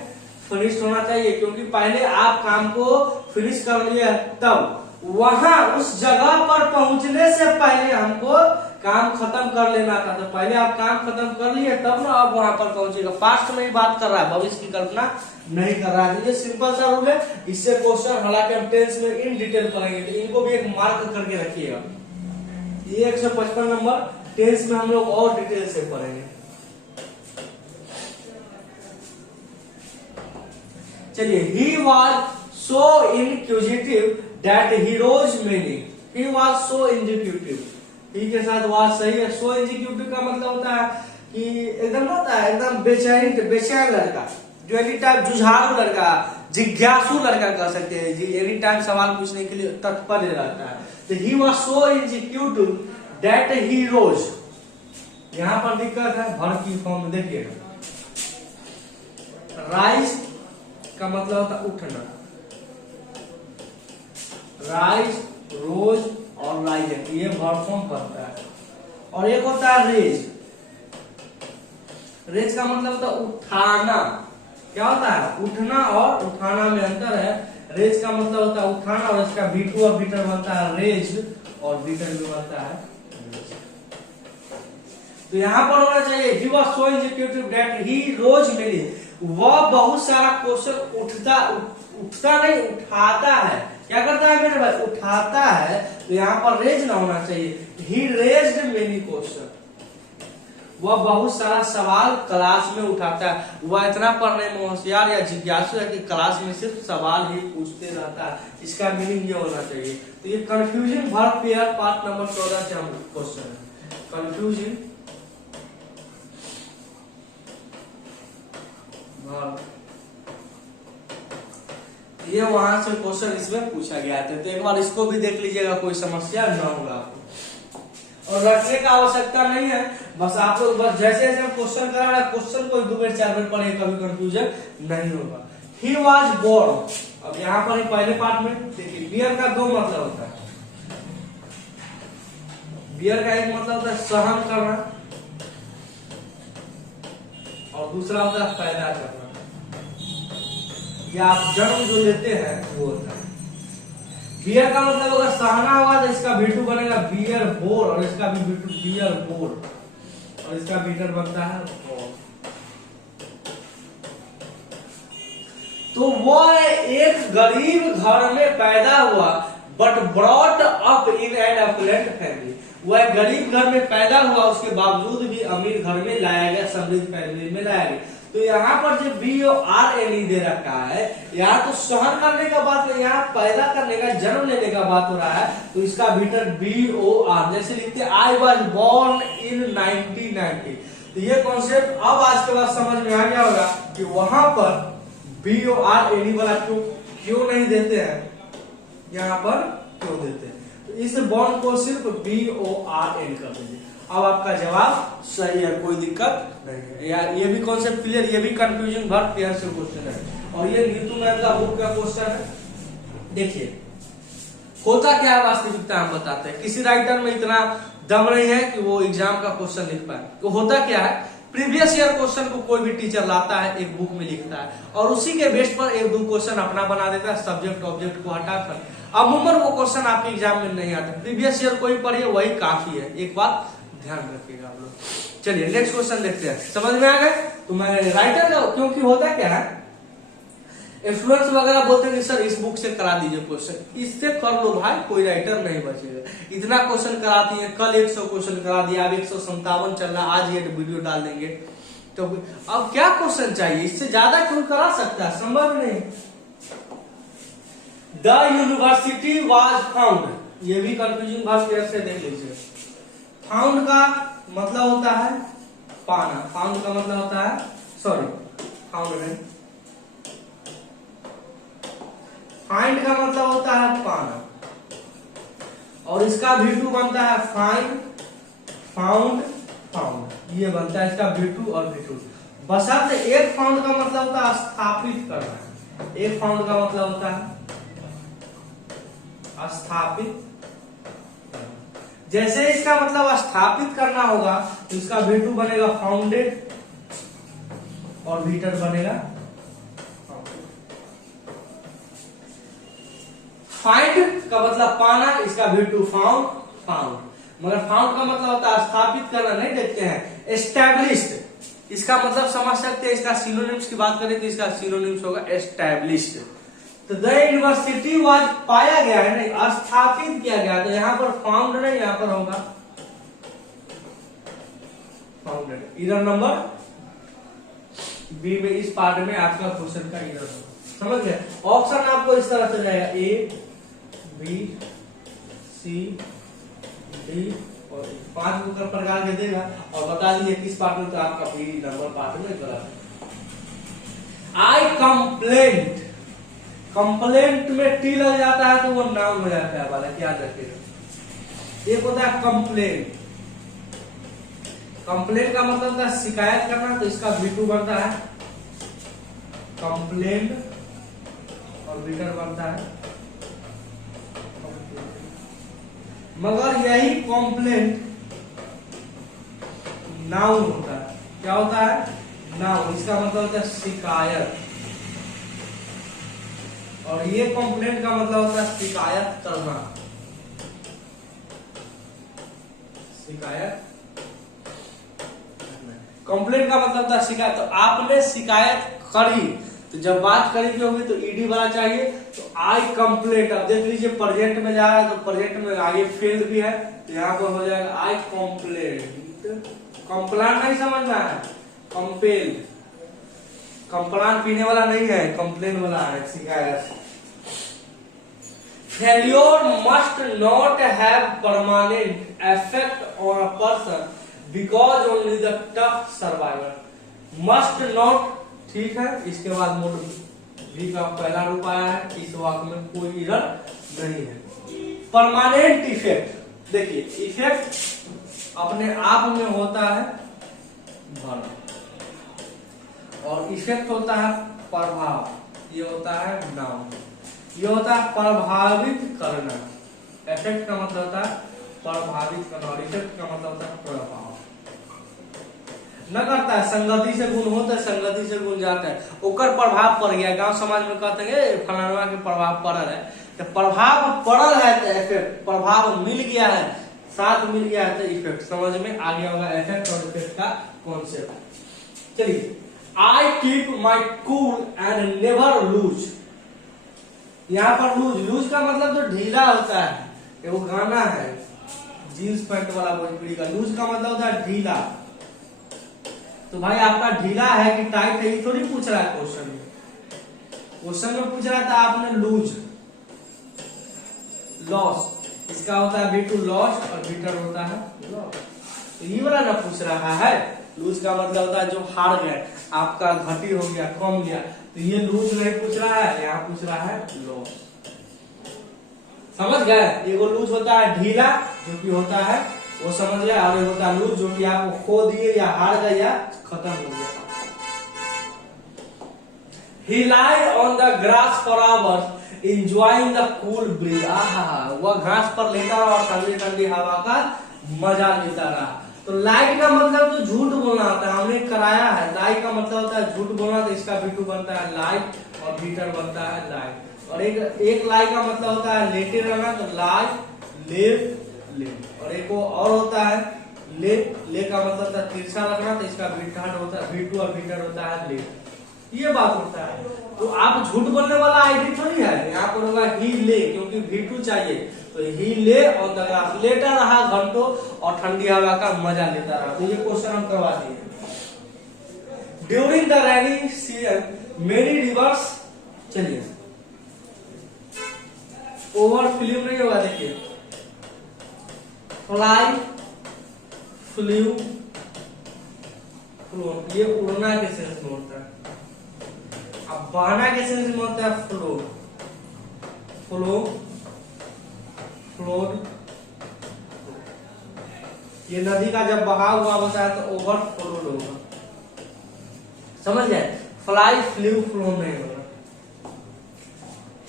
फिनिश्ड होना चाहिए, क्योंकि पहले आप काम को फिनिश कर लिए, तब वहां उस जगह पर पहुंचने से पहले हमको काम खत्म कर लेना था, तो पहले आप काम खत्म कर लिए तब ना आप वहां पर पहुंचेगा। पास्ट में ही बात कर रहा है, भविष्य की कल्पना नहीं कर रहा है। ये सिंपल सा रूल है, इससे क्वेश्चन हालांकि हम टेंस में इन डिटेल पढ़ेंगे, तो इनको भी एक मार्क करके रखिएगा। ये 155 नंबर टेंस में हम लोग और डिटेल से पढ़ेंगे। चलिए, he was so inquisitive that he rose many. He was so inquisitive. ही के साथ was सही है। so inquisitive का मतलब होता है कि एकदम होता है एकदम बेचैन लड़का, जो एनी टाइम जुझारू लड़का, जिज्ञासु लड़का कह सकते हैं जी, एनी टाइम सवाल पूछने के लिए तत्पर रहता है। तो he was so inquisitive that he rose। यहाँ पर दिक्कत है वर्ब की फॉर्म में, देखिएगा राइज का मतलब होता है उठना, राइज, रोज और राइज, ये वर्ब फॉर्म बनता है। और एक होता है रेज, रेज का मतलब होता है उठाना। क्या होता है? उठना और उठाना में अंतर है। रेज का मतलब होता है उठाना, और इसका बीटू और बीटर बनता है रेज, और बीटर भी बनता है। तो यहाँ पर होना चाहिए he was so executive that he rose many। वह बहुत सारा क्वेश्चन उठता नहीं, उठाता है। क्या करता है मेरे भाई? उठाता है। तो यहाँ पर रेज ना होना चाहिए, he raised many question। वह बहुत सारा सवाल क्लास में उठाता है। वह इतना पढ़ने में होशियार या जिज्ञासु है कि क्लास में सिर्फ सवाल ही पूछते रहता है। इसका मीनिंग ये होना चाहिए। तो ये confusing verb pair part number 14 से हम क्वेश्चन है। कंफ्यूजिंग ये वहां से क्वेश्चन इसमें पूछा गया था, तो एक बार इसको भी देख लीजिएगा, कोई समस्या न होगा आपको। और रखने का आवश्यकता नहीं है, बस आप लोग बस जैसे जैसे क्वेश्चन करा रहा है, क्वेश्चन को 2 बार 4 बार पढ़े, कभी कंफ्यूजन नहीं होगा। He was born. अब यहाँ पर पहले पार्ट में देखिए, बियर का 2 मतलब होता है। बियर का एक मतलब होता है सहन करना, और दूसरा होता है पैदा करना, या आप जन्म जो लेते हैं वो होता है। बियर का मतलब अगर सहना होगा तो इसका बीटू बनेगा बियर बोर, और इसका भी बीटू बियर बोर, और इसका बीटर बनता है बोर। तो वो एक गरीब घर में पैदा हुआ, but brought up in an affluent family. वह गरीब घर में पैदा हुआ, उसके बावजूद भी अमीर घर में लाया गया, समृद्ध फैमिली में लाया गया। तो यहाँ पर जो BORNE दे रखा है, यहाँ तो सहन करने का बात नहीं, यहाँ पैदा करने का, जन्म लेने का बात हो रहा है। तो इसका बीटर BOR, जैसे लिखते हैं आई वॉज बोर्न इन 1990। तो ये कॉन्सेप्ट अब आज के बाद समझ में आ गया होगा कि वहां पर BORNE वाला क्यों नहीं देते हैं, यहाँ पर क्यों देते हैं। तो इस बॉन्ड को सिर्फ BORN कर दीजिए। अब आपका जवाब सही है, कोई दिक्कत नहीं है। या ये भी कॉन्सेप्ट क्लियर, ये भी कंफ्यूजिंग वर्ब पेयर से क्वेश्चन है, और ये नीतू मैम का बुक का क्वेश्चन है। देखिए होता क्या है, वास्तविकता हम बताते हैं। किसी राइटर में इतना दम नहीं है कि वो एग्जाम का क्वेश्चन लिख पाए। तो होता क्या है, प्रीवियस ईयर क्वेश्चन को कोई भी टीचर लाता है, एक बुक में लिखता है, और उसी के बेस पर 1-2 क्वेश्चन अपना बना देता है, सब्जेक्ट ऑब्जेक्ट को हटाकर। अमूमन वो क्वेश्चन आपके एग्जाम में नहीं आता। प्रीवियस ईयर कोई पढ़िए वही काफी है, एक बात ध्यान रखिएगा आप लोग। चलिए नेक्स्ट क्वेश्चन देखते हैं, समझ में आ गए। तो मैं राइटर का, क्योंकि होता क्या है, इन्फ्लुएंस वगैरह बोलते हैं कि सर इस बुक से करा दीजिए क्वेश्चन, इससे कर लो भाई, कोई राइटर नहीं बचेगा। इतना क्वेश्चन कराती है, कल 100 क्वेश्चन करा दिया, अब 157 चल रहा, आज ये वीडियो डाल देंगे, तो अब क्या क्वेश्चन चाहिए, इससे ज्यादा क्यों करा सकता है, संभव नहीं। द यूनिवर्सिटी वाज फाउंड, ये भी कंफ्यूजिंग बात से देख लीजिए। फाउंड का मतलब होता है पाना, फाउंड का मतलब होता है, सॉरी फाउंड नहीं, फाइंड का मतलब होता है पाना, और इसका V2 बनता है फाइंड, फाउंड, फाउंड, ये बनता है इसका V2 और V2। बशर्ते एक फाउंड का मतलब होता है स्थापित करना है, एक फाउंड का मतलब होता है स्थापित। जैसे इसका मतलब स्थापित करना होगा तो इसका V2 बनेगा फाउंडेड और V2 बनेगा फाइंड का मतलब पाना, इसका V2 फाउंड, फाउंड। मगर फाउंड का मतलब होता है स्थापित करना, नहीं देखते हैं एस्टैब्लिश्ड, इसका मतलब समझ सकते हैं। इसका सिनोनिम्स की बात करें तो इसका सिनोनिम्स होगा एस्टैब्लिश्ड। तो द यूनिवर्सिटी वाज पाया गया है, नहीं स्थापित किया गया, तो यहाँ पर फाउंड नहीं, यहाँ पर होगा फाउंडेड। इधर नंबर बी में इस पार्ट में आपका क्वेश्चन का इधर समझ गए। ऑप्शन आपको इस तरह से जाएगा ए बी सी डी और 5 प्रकार के देगा और बता दीजिए किस पार्ट में, तो आपका बी नंबर पार्ट में गलत है। आई कंप्लेंट, कंप्लेंट में टी लग जाता है तो वो नाम हो जाता है वाला, याद रखिएगा। एक होता है कंप्लेंट, कंप्लेंट का मतलब होता है शिकायत करना, तो इसका V2 बनता है कंप्लेंट और V2 बनता है। मगर यही कंप्लेंट नाउन होता है, क्या होता है नाउन, इसका मतलब होता है शिकायत, और ये कंप्लेंट का मतलब होता है शिकायत करना, शिकायत। कंप्लेंट का मतलब होता है शिकायत, तो आपने शिकायत करी, तो जब बात करी की होगी तो ईडी वाला चाहिए। तो आई कंप्लेंट, अब देख लीजिए प्रेजेंट में जा रहा है तो प्रेजेंट में आगे फील्ड भी है, तो यहाँ पर हो जाएगा आई कंप्लेंट। कंप्लान नहीं समझना है, कंपेल, कंप्लान पीने वाला नहीं है, कंप्लेन वाला है, शिकायत। Failure must not have permanent effect on a person because only the tough survivor. Must not, ठीक है। इसके बाद मोड भी का पहला रूप आया है, इस वाक्य में कोई एरर नहीं है। परमानेंट इफेक्ट, देखिए इफेक्ट अपने आप में होता है भर, और इफेक्ट होता है प्रभाव, ये होता है नाउन, ये होता है प्रभावित करना। इफेक्ट का मतलब होता है प्रभावित करना और इफेक्ट का मतलब होता है प्रभाव। न करता है, संगति से गुण होता है, संगति से गुण जाता है, ओकर प्रभाव पड़ गया। गांव समाज में कहते हैं फलाना के प्रभाव पड़ल है, तो प्रभाव पड़ल है तो इफेक्ट, प्रभाव मिल गया है, साथ मिल गया है तो इफेक्ट। समझ में आ गया होगा इफेक्ट और इफेक्ट का कॉन्सेप्ट। चलिए, I keep my cool and never lose. यहाँ पर लूज, लूज का मतलब जो ढीला होता है, वो गाना है जींस पैंट वाला भोजपुरी का, लूज का मतलब होता है ढीला। तो भाई आपका ढीला है कि टाइट है ये थोड़ी पूछ रहा है क्वेश्चन में, क्वेश्चन में पूछ रहा था आपने लूज। लॉस, इसका होता है V2 लॉस और V2 होता है लॉस, तो ये वाला ना पूछ रहा है। लूज का मतलब होता है जो हार गए, आपका घटी हो गया, कम गया, तो ये लूज नहीं पूछ रहा है, यहाँ पूछ रहा है लॉस। समझ गए। एगो लूज होता है ढीला जो कि होता है वो समझ गया, और ये होता है लूज जो कि आपको खो दिए या हार गए या खत्म हो गया। He lie on the grass for hours, enjoying the cool breeze. वह घास पर लेटा रहा और ठंडी ठंडी हवा का मजा लेता रहा। तो लाइट का मतलब तो झूठ बोलना होता है, हमने कराया है। लाइट का मतलब होता है झूठ बोलना, तो इसका V2 बनता है लाइट और V2 बनता है लाइट। और एक लाई का मतलब होता है लेटे रहना, तो लाई, लिव, लिव। और एक और होता है ले, ले का मतलब होता है तिरछा रखना, तो इसका V2 और V2 होता है ले। ये बात होता है। तो आप झूठ बोलने वाला आईडी थोड़ी है, यहाँ पर होगा ही ले, क्योंकि V2 चाहिए, तो ही ले और द ग्रास, लेटा रहा घंटों और ठंडी हवा का मजा लेता रहा। तो ये क्वेश्चन हम करवा दिए। During the rainy season many reverse, चलिए ओवर फिल्म नहीं होगा, देखिए फ्लाई, फ्लू, फ्लो, ये उड़ना के सेंस में होता है। अब बहना के सेंस में होता है फ्लो, फ्लो, फ्लोड, ये नदी का जब बहाव हुआ होता है तो ओवरफ्लोड होगा, समझ गए। फ्लाई, फ्लू, फ्लो नहीं होगा।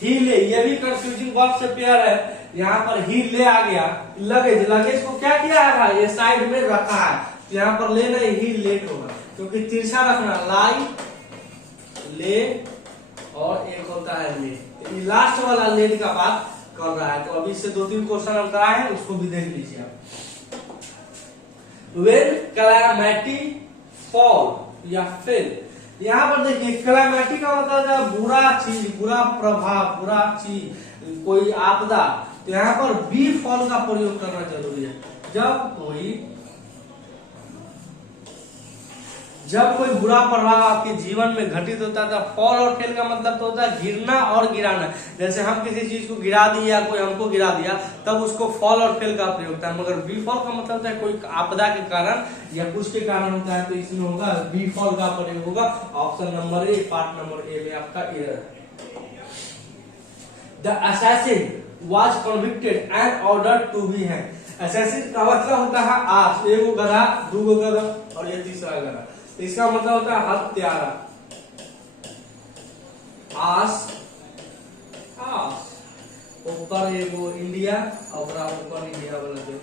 ही ले, ये भी कंफ्यूजिंग वर्ड से पेयर है। यहाँ पर ही ले आ गया, लगेज, लगेज को क्या किया है भाई, ये साइड में रखा है, तो यहाँ पर ले नहीं, ही लेट होगा, क्योंकि तिरछा रखना, लाई, ले और एक होता है ले, तो ये लास्ट वाला लेट का बात कर रहा है। तो अभी से 2-3 क्वेश्चन हम कराए हैं, उसको भी देख लीजिए आप। When calamity fall या फिर, यहाँ पर देखिए कैलामिटी का मतलब है बुरा चीज, बुरा प्रभाव, बुरा चीज, कोई आपदा। तो यहाँ पर बी फॉल का प्रयोग करना जरूरी है। जब कोई बुरा प्रभाव आपके जीवन में घटित होता है, फॉल और फेल का मतलब तो होता है गिरना और गिराना। जैसे हम किसी चीज को गिरा दिए या कोई हमको गिरा दिया, तब उसको फॉल और फेल का प्रयोग होता है। मगर बी फॉल का मतलब होता है कोई आपदा के कारण या कुछ के कारण होता है, तो इसमें होगा बी फॉल का प्रयोग होगा। Option number A, part number A में आपका एरर है। The assassin was convicted and ordered to be hang. Assassin का मतलब होता है आस, एगो गधा, दूगो गधा और ये तीसरा गधा, इसका मतलब होता है हत्यारा। आस, आस ऊपर एगो इंडिया और ऊपर इंडिया वाला जो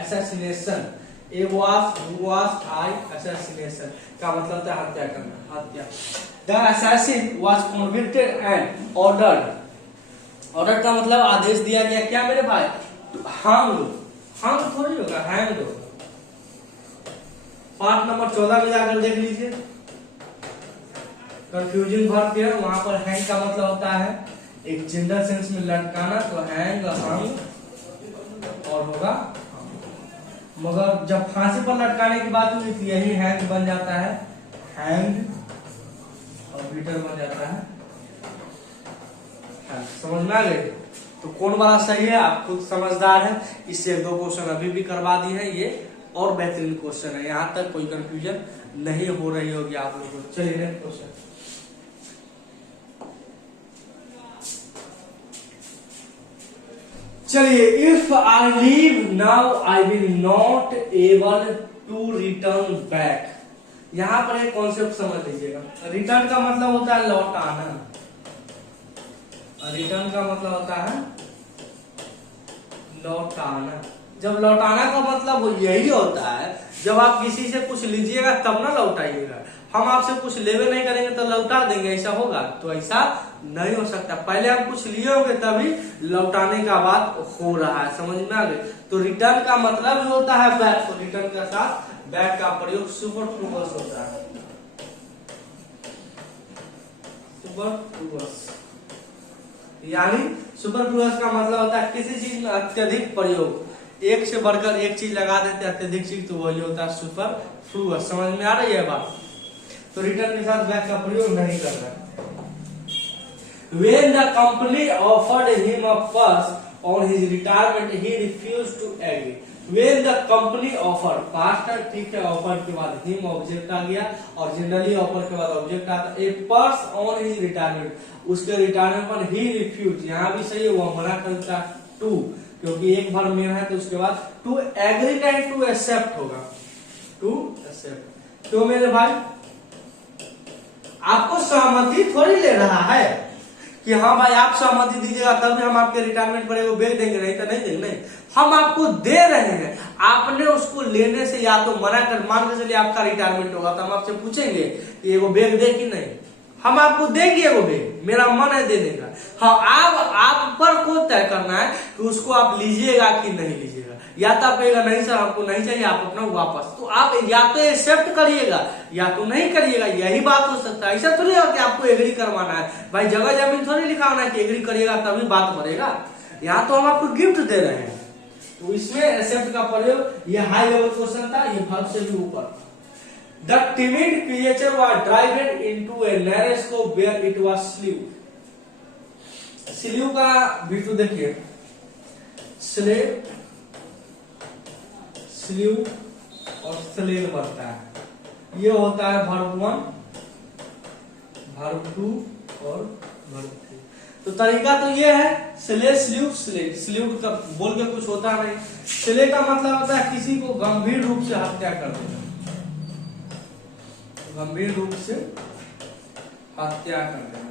असैसिनेशन, एगो आस, दूगो आस, आई, असैसिनेशन का मतलब होता है हत्या करना, हत्या। The assassin was convicted and ordered, order का मतलब आदेश दिया गया, क्या मेरे भाई, हंग, हंग थोड़ी होगा, हैंग होगा। पार्ट नंबर 14 में जाकर देख लीजिए, कंफ्यूजिंग वर्ब है, वहां पर हैंग का मतलब होता है एक जेंडर सेंस में लटकाना, तो हैंग, हंग और होगा। मगर जब फांसी पर लटकाने की बात हुई थी, यही हैंग बन जाता है, हैंग और बीटर बन जाता है। समझ में आ गए? तो कौन वाला सही है, आप खुद समझदार है। इससे 2 क्वेश्चन अभी भी करवा दी है, ये और बेहतरीन क्वेश्चन है, यहाँ तक कोई कंफ्यूजन नहीं हो रही होगी आप लोगों को। चलिए नेक्स्ट क्वेश्चन। चलिए, if I leave now I will not able to return back. यहाँ पर एक कॉन्सेप्ट समझ लीजिएगा। रिटर्न का मतलब होता है लौटाना, रिटर्न का मतलब होता है लौटाना। जब लौटाना का मतलब यही होता है, जब आप किसी से कुछ लीजिएगा तब ना लौटाइएगा। हम आपसे कुछ लेवे नहीं करेंगे तो लौटा देंगे, ऐसा होगा? तो ऐसा नहीं हो सकता। पहले हम कुछ लिए होंगे तभी लौटाने का बात हो रहा है, समझ में आ गए? तो रिटर्न का मतलब होता है बैक, तो रिटर्न के साथ बैक का प्रयोग सुपरफ्लुअस होता है। सुपरफ्लुअस यानी सुपरफ्लुअस का मतलब होता है किसी चीज में अत्यधिक प्रयोग, एक से बढ़कर एक चीज लगा देते हैं अत्यधिक चीज, तो वही होता है सुपरफ्लुअस। समझ में आ रही है बात? तो रिटर्न के साथ बैक का प्रयोग नहीं कर रहा है। When the company offered him a purse on his retirement, he refused to agree. When the company offered, past ठीक है, ऑफर के बाद him ऑब्जेक्ट आ गया और जनरली ऑफर के बाद ऑब्जेक्ट आता है। A purse on his retirement, उसके रिटायरमेंट पर he refused, यहाँ भी सही है, वो मना करता टू, क्योंकि एक बार में है तो उसके बाद टू एग्री नहीं, टू एक्सेप्ट होगा, टू एक्सेप्ट। तो मेरे भाई आपको सहमति थोड़ी ले रहा है कि हाँ भाई आप सहमति दीजिएगा तब हम आपके रिटायरमेंट पर एगो बैग देंगे, नहीं तो नहीं देंगे। नहीं, हम आपको दे रहे हैं, आपने उसको लेने से या तो मना कर, मान के चलिए आपका रिटायरमेंट होगा तो हम आपसे पूछेंगे कि एगो बैग दे कि नहीं, हम आपको देंगे एगो बैग, मेरा मन है देने का। हाँ, आप पर को तय करना है कि उसको आप लीजिएगा कि नहीं लीजिएगा। या तो आप कहेगा नहीं सर हमको नहीं चाहिए, आप अपना वापस, तो आप या तो एक्सेप्ट करिएगा या तो नहीं करिएगा, यही बात हो सकता है। ऐसा थोड़ी है कि आपको एग्री करवाना है भाई, जगह जमीन थोड़ी लिखा होना है कि एग्री करिएगा तभी बात बढ़ेगा। यहाँ तो हम आपको गिफ्ट दे रहे हैं, तो इसमें एक्सेप्ट का प्रयोग, ये हाई लेवल क्वेश्चन था, ये वर्ब से भी ऊपर। The timid creature was driven into a narrow scope where it was slew. Sleeve का भी देखिए, स्लेव, स्लीव और स्लेव बनता है। ये होता है वर्ब 1, वर्ब 2 और वर्ब 3। तो तरीका तो ये है, स्ले सल्यूट। सल्यूट का बोल के कुछ होता नहीं। स्ले का मतलब होता है किसी को गंभीर रूप से हत्या कर देना, गंभीर रूप से हत्या कर देना,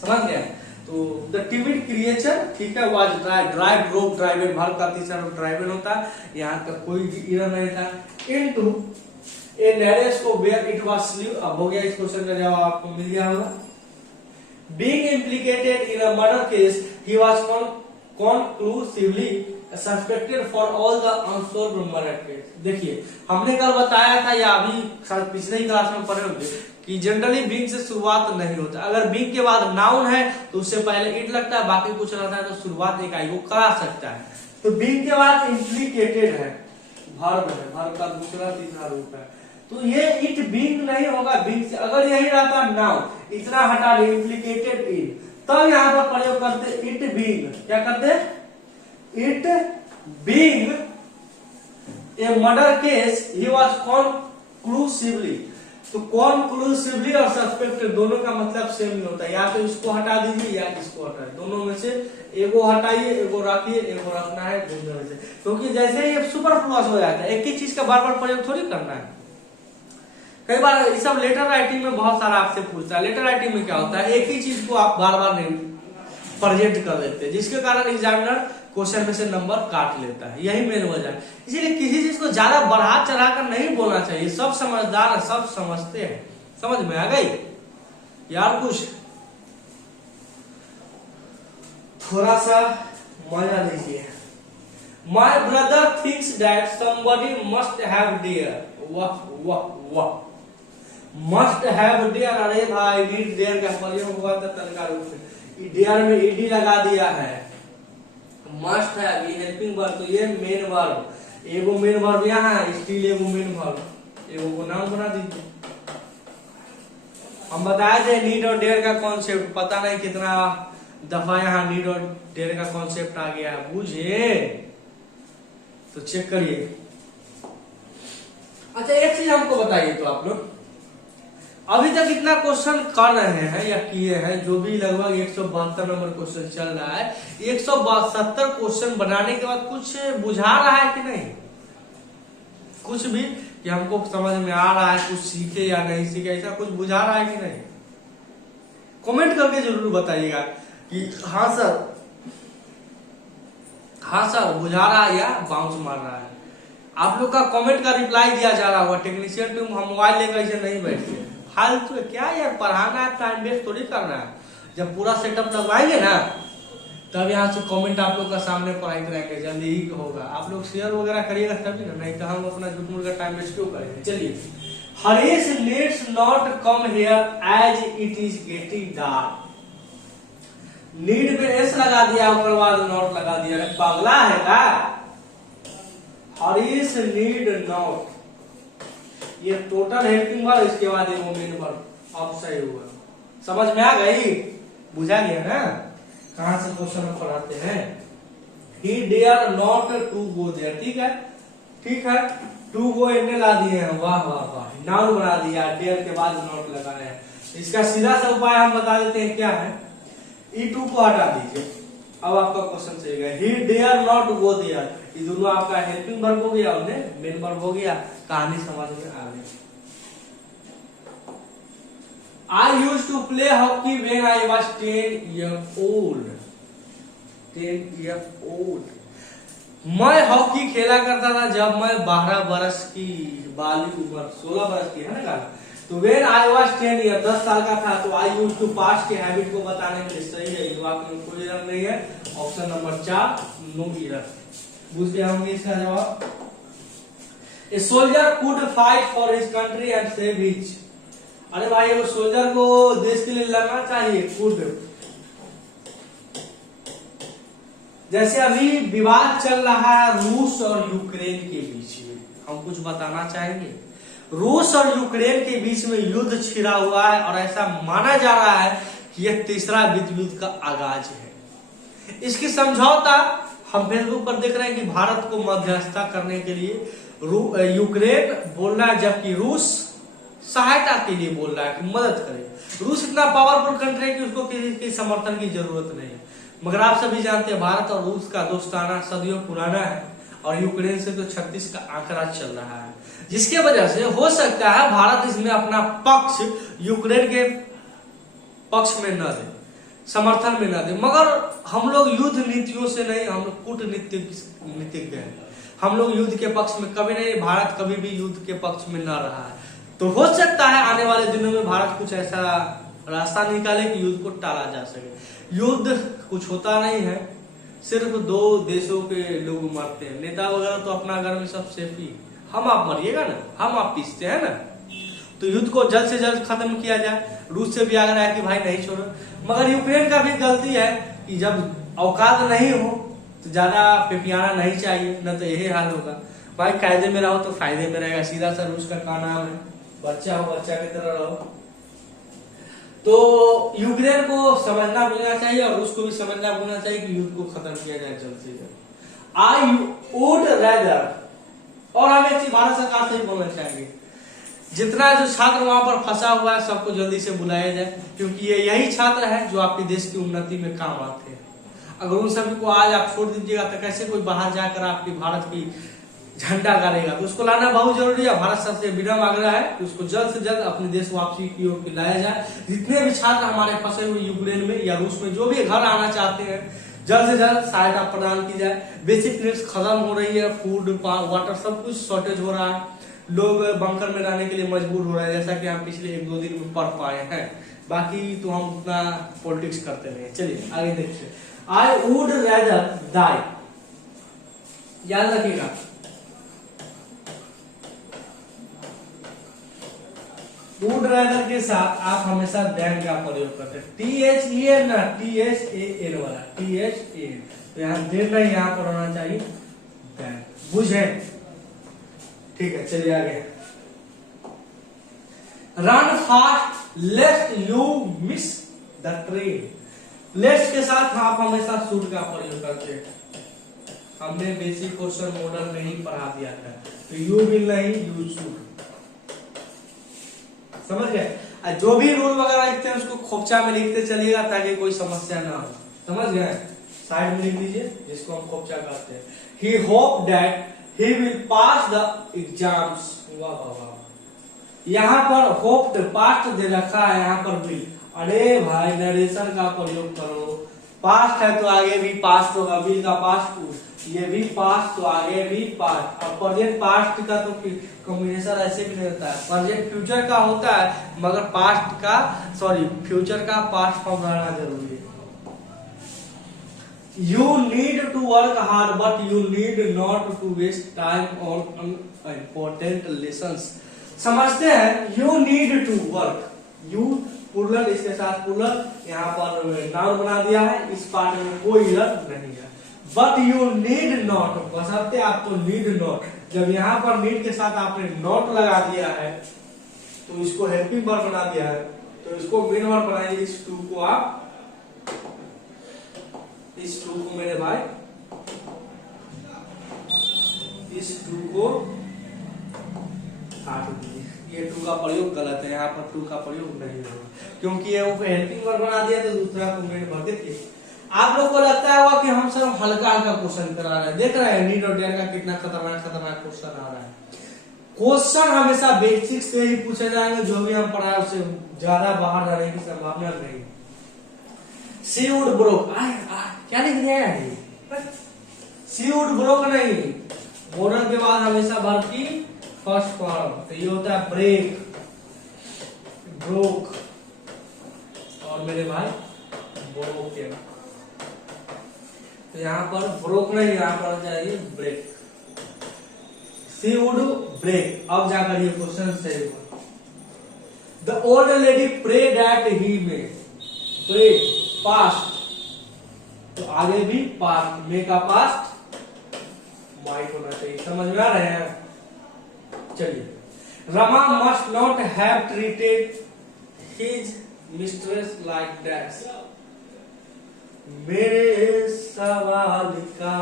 समझ गया। तो द टिमिड क्रिएचर, ठीक है, was drive rope driven, Bharat का तीसरा रूप ड्राइवन होता है, यहाँ का कोई इरर नहीं था। इनटू ए नैरेस को वेयर इट वाज स्लीव। अब हो गया, इस क्वेश्चन का जवाब आपको मिल गया होगा। Being implicated in a murder case he was conclusively suspected for all the unsolved murder case। देखिए हमने कल बताया था या अभी शायद पिछले ही क्लास में पढ़े होंगे कि जनरली बीइंग से शुरुआत नहीं होता। अगर बीइंग के बाद नाउन है तो उससे पहले इट लगता है, बाकी कुछ रहता है तो शुरुआत एक आई वो करा सकता है। तो बीइंग के बाद इम्प्लीकेटेड है, वर्ब है, वर्ब का दूसरा तीसरा रूप है, तो ये इट बीइंग नहीं होगा। बीइंग से अगर यही रहता नाउन, इतना हटा दे, इम्प्लीकेटेड इन, तब यहाँ पर प्रयोग करते इट बीइंग। क्या करते? It being a murder case he was conclusively. तो कॉन्क्लूसिवली और सस्पेक्टेड दोनों का मतलब सेम ही होता है, या तो इसको हटा दीजिए या इसको हटाइए, दोनों में से एगो हटाइए, एगो रखिए, एगो रखना है, दोनों में से, क्योंकि जैसे ही सुपरफ्लुअस हो जाता है, एक ही चीज का बार बार प्रयोग थोड़ी करना है। कई बार ये सब लेटर राइटिंग में बहुत सारा आपसे पूछता है। लेटर राइटिंग में क्या होता है, एक ही चीज को आप बार बार नहीं प्रेजेंट कर देते हैं, जिसके कारण एग्जामिनर क्वेश्चन में से नंबर काट लेता है, यही मेन वजह है। इसीलिए किसी चीज को ज्यादा बढ़ा चढ़ा कर नहीं बोलना चाहिए। सब समझदार है, सब समझते हैं। समझ में आ गई यार? कुछ थोड़ा सा मजा लीजिए। My brother thinks that somebody must have dear। वाह वाह वाह, मस्ट हैव डेयर। अरे भाई नीड डेयर का प्रयोग हुआ था तनका रूप से, डेयर में ईडी लगा दिया है। मस्ट हैव ये हेल्पिंग वर्ब, तो ये मेन वर्ब, एगो मेन वर्ब यहाँ है, स्टिल एगो मेन वर्ब, एगो को नाम बना दीजिए। हम बताए थे नीड और डेयर का कॉन्सेप्ट, पता नहीं कितना दफा यहाँ नीड और डेयर का कॉन्सेप्ट आ गया है, बुझे? तो चेक करिए। अच्छा एक चीज हमको बताइए तो आप लोग अभी तक इतना क्वेश्चन कर रहे हैं या किए हैं, जो भी लगभग 172 नंबर क्वेश्चन चल रहा है, 172 क्वेश्चन बनाने के बाद कुछ बुझा रहा है कि नहीं? कुछ भी कि हमको समझ में आ रहा है, कुछ सीखे या नहीं सीखे, ऐसा कुछ बुझा रहा है कि नहीं? कमेंट करके जरूर बताइएगा कि हाँ सर बुझा रहा है या बाउंस मार रहा है। आप लोग का कमेंट का रिप्लाई दिया जा रहा होगा। टेक्नीशियन टीम हम मोबाइल लेकर ऐसे नहीं बैठते, फालतू है क्या यार, पढ़ाना है, टाइम वेस्ट थोड़ी करना है। जब पूरा सेटअप लगवाएंगे ना तब यहाँ से कमेंट आप लोग का सामने पढ़ाई कराएंगे, जल्दी ही होगा। आप लोग शेयर वगैरह करिएगा तभी ना, नहीं तो हम अपना झूठ मूठ का टाइम वेस्ट क्यों करेंगे। चलिए, Harish needs not come here as it is getting dark. Need में एस लगा दिया, उसके बाद नॉट लगा दिया, पागला है का? हरीश नीड नॉट, ये टोटल हेल्पिंग वर्ब, इसके बाद ये मेन वर्ब, अब सही हुआ। समझ में आ गई? बुझा गया ना कहां से क्वेश्चन हम पढ़ाते हैं। He dare not to go there, ठीक है, ठीक है, टू गो इन्हें ला दिए हैं, वाह वाह वाह, नाउन बना दिया, डेयर के बाद नॉट लगाया है। इसका सीधा सा उपाय हम बता देते हैं, क्या है? ई टू को हटा दीजिए, अब आपका क्वेश्चन सही गया। He dare not go there, ये दोनों आपका हेल्पिंग वर्ब हो गया, उन्हें मेन वर्ब हो गया, कहानी समझ में आ गई। I used to play hockey when I was 10 years old। 10 years old। मैं हॉकी खेला करता था जब मैं 12 बरस की बाली उम्र, 16 बरस की है ना गाना। तो when I was 10 years, 10 साल का था, तो I used to pass के हैबिट को बताने के लिए सही है, ये वाक्य में कोई एरर नहीं है। Option number 4 no error. बुझ गया होंगे इसका जवाब। A soldier could fight for his country and save his। अरे भाई वो सोल्जर को देश के लिए लड़ना चाहिए, कुड। जैसे अभी विवाद चल रहा है रूस और यूक्रेन के बीच में, हम कुछ बताना चाहेंगे। रूस और यूक्रेन के बीच में युद्ध छिड़ा हुआ है और ऐसा माना जा रहा है कि यह तीसरा विश्व युद्ध का आगाज है। इसकी समझौता हम फेसबुक पर देख रहे हैं कि भारत को मध्यस्थता करने के लिए यूक्रेन बोल रहा है, जबकि रूस सहायता के लिए बोल रहा है कि मदद करे। रूस इतना पावरफुल कंट्री है कि उसको किसी की समर्थन की जरूरत नहीं है। मगर आप सभी जानते हैं भारत और रूस का दोस्ताना सदियों पुराना है और यूक्रेन से तो 36 का आंकड़ा चल रहा है, जिसके वजह से हो सकता है भारत इसमें अपना पक्ष यूक्रेन के पक्ष में न दे, समर्थन में न दे। मगर हम लोग युद्ध नीतियों से नहीं, हम लोग कूटनीतिज्ञ हैं। हम लोग युद्ध के पक्ष में कभी नहीं, भारत कभी भी युद्ध के पक्ष में न रहा है। तो हो सकता है आने वाले दिनों में भारत कुछ ऐसा रास्ता निकाले कि युद्ध को टाला जा सके। युद्ध कुछ होता नहीं है, सिर्फ दो देशों के लोग मरते हैं। नेता वगैरह तो अपना घर में सब सेफ ही, हम आप मरिएगा ना, हम आप पीसते हैं ना। तो युद्ध को जल्द से जल्द खत्म किया जाए। रूस से भी आग्रह है कि भाई नहीं छोड़ो। मगर यूक्रेन का भी गलती है कि जब औकात नहीं हो तो ज्यादा पिपियाना नहीं चाहिए, न तो यही हाल होगा। भाई कायदे में रहो तो फायदे में रहेगा, सीधा सा रूस का नाम है। बच्चा हो बच्चा की तरह रहो। तो यूक्रेन को समझना भूलना चाहिए और रूस को भी समझना भूलना चाहिए कि युद्ध को खत्म किया जाए जल्द से जल्द। आई वुड रेदर, और हम एक चीज भारत सरकार से ही बोलना चाहेंगे, जितना जो छात्र वहां पर फंसा हुआ है सबको जल्दी से बुलाया जाए, क्योंकि ये यही छात्र है जो आपके देश की उन्नति में काम आते हैं। अगर उन सभी को आज आप छोड़ दीजिएगा तो कैसे कोई बाहर जाकर आपकी भारत की झंडा गाड़ेगा। तो उसको लाना बहुत जरूरी है। भारत सबसे विनम्र आग्रह है कि उसको जल्द से जल्द अपने देश वापसी की ओर लाया जाए। जितने भी छात्र हमारे फंसे हुए यूक्रेन में या रूस में, जो भी घर आना चाहते हैं, जल्द से जल्द सहायता प्रदान की जाए। बेसिक नीड्स खत्म हो रही है, फूड वाटर सब कुछ शॉर्टेज हो रहा है। लोग बंकर में रहने के लिए मजबूर हो रहे हैं, जैसा कि हम पिछले 1-2 दिन में पढ़ पाए हैं। बाकी तो हम उतना पॉलिटिक्स करते नहीं। चलिए आगे देखिए। आई वुड रेदर डाई, याद रखिएगा। वुड रेदर के साथ आप हमेशा देन का प्रयोग करते हैं। THEN ना, THAN वाला, THAN। तो यहाँ देन नहीं, यहाँ पर होना चाहिए देन। बुझे? ठीक है, चलिए आगे। Run fast lest you miss the train. Lest के साथ आप हमेशा शुड का प्रयोग करते हैं। हमने बेसिक क्वेश्चन मॉडल में ही पढ़ा दिया था। तो यू विल नहीं, यू शुड। समझ गए? जो भी रूल वगैरह लिखते हैं उसको खोपचा में लिखते चलिएगा ताकि कोई समस्या ना हो। समझ गए? साइड में लिख दीजिए जिसको हम खोपचा कहते हैं। He hope that he will pass the exams. वाह वाह वाह, यहाँ पर होप पास्ट दे रखा है, यहाँ पर विल। अरे भाई नरेशन का प्रयोग करो। पास्ट है तो आगे भी पास्ट होगा, विल का पास्ट, ये भी पास्ट तो आगे भी पास्ट। और प्रेजेंट पास्ट का तो कॉम्बिनेशन ऐसे भी नहीं होता है। प्रेजेंट फ्यूचर का होता है, मगर पास्ट का फ्यूचर का पास्ट फॉर्म रहना जरूरी है। You need to work hard, but you need not to waste time on unimportant lessons. समझते हैं? You need to work. You plural, इसके साथ प्लूरल, यहाँ पर नाउन बना दिया है। इस पार्ट में कोई इरर नहीं है। But you need not, बशर्ते आप तो need not। जब यहाँ पर need के साथ आपने not लगा दिया है तो इसको हेल्पिंग वर्ब बना दिया है, तो इसको मेन वर्ब बनाइए। इस टू को आप, इस टू को मेरे भाई, इस टू को काट दीजिए। ये टू का प्रयोग गलत है, यहाँ पर टू का प्रयोग नहीं होगा क्योंकि ये वो हेल्पिंग वर्ब बना दिया तो दूसरा को मेन भर देते। आप लोग को लगता होगा कि हम सिर्फ हल्का हल्का क्वेश्चन करा रहे हैं। देख रहे हैं नीड और डेयर का कितना खतरनाक खतरनाक क्वेश्चन आ रहा है। क्वेश्चन हमेशा बेसिक से ही पूछे जाएंगे, जो भी हम पढ़ाए उससे ज्यादा बाहर जाने की संभावना नहीं। सी वुड ब्रोक, क्या लिख दिया है? सी वुड ब्रोक नहीं, मोरल के बाद हमेशा वर्ब की फर्स्ट फॉर्म। तो ये होता है ब्रेक, ब्रोक और मेरे भाई ब्रोकन। तो यहाँ पर ब्रोक नहीं, यहाँ पर चाहिए ब्रेक। C would break. अब जाकर ये क्वेश्चन सही हुआ। The old lady pray that he may, pray past तो आगे भी पास्ट, मे का पास्ट माइट होना चाहिए। समझ में आ रहे हैं? चलिए। Rama must not have treated his mistress like that. मेरे सवाल का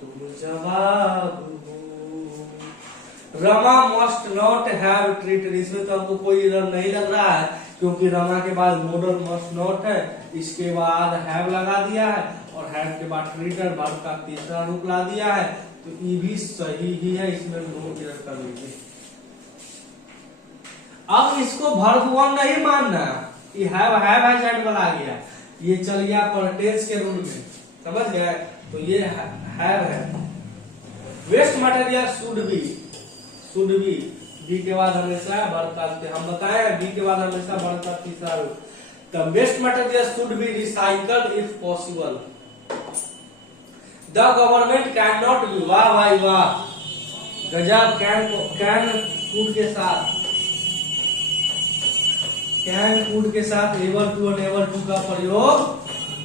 तुम जवाब हो। Rama must not have treated, इसमें तो हमको कोई एरर नहीं लग रहा है क्योंकि रमा के बाद मॉडल मस्ट नॉट है, इसके बाद हैव लगा दिया है और हैव के बाद ट्रीटेड वर्ब का तीसरा रूप ला दिया है, तो ये भी सही ही है, इसमें नो एरर कर लीजिए। अब इसको वर्ब वन नहीं मानना, ये हैव साइड पर आ गया, ये चल गया टेंस के रूल में, समझ गए? तो ये हैव है। Waste material should be be के बाद हमेशा वर्ब का, हम बताए बी के बाद हमेशा वर्ब का तीसरा रूप। The waste material should be recycled if possible. The government can not be, वाह भाई वाह, गजब। कैन फूड के साथ, कैन फूड के साथ एबल टू अनेबल टू का प्रयोग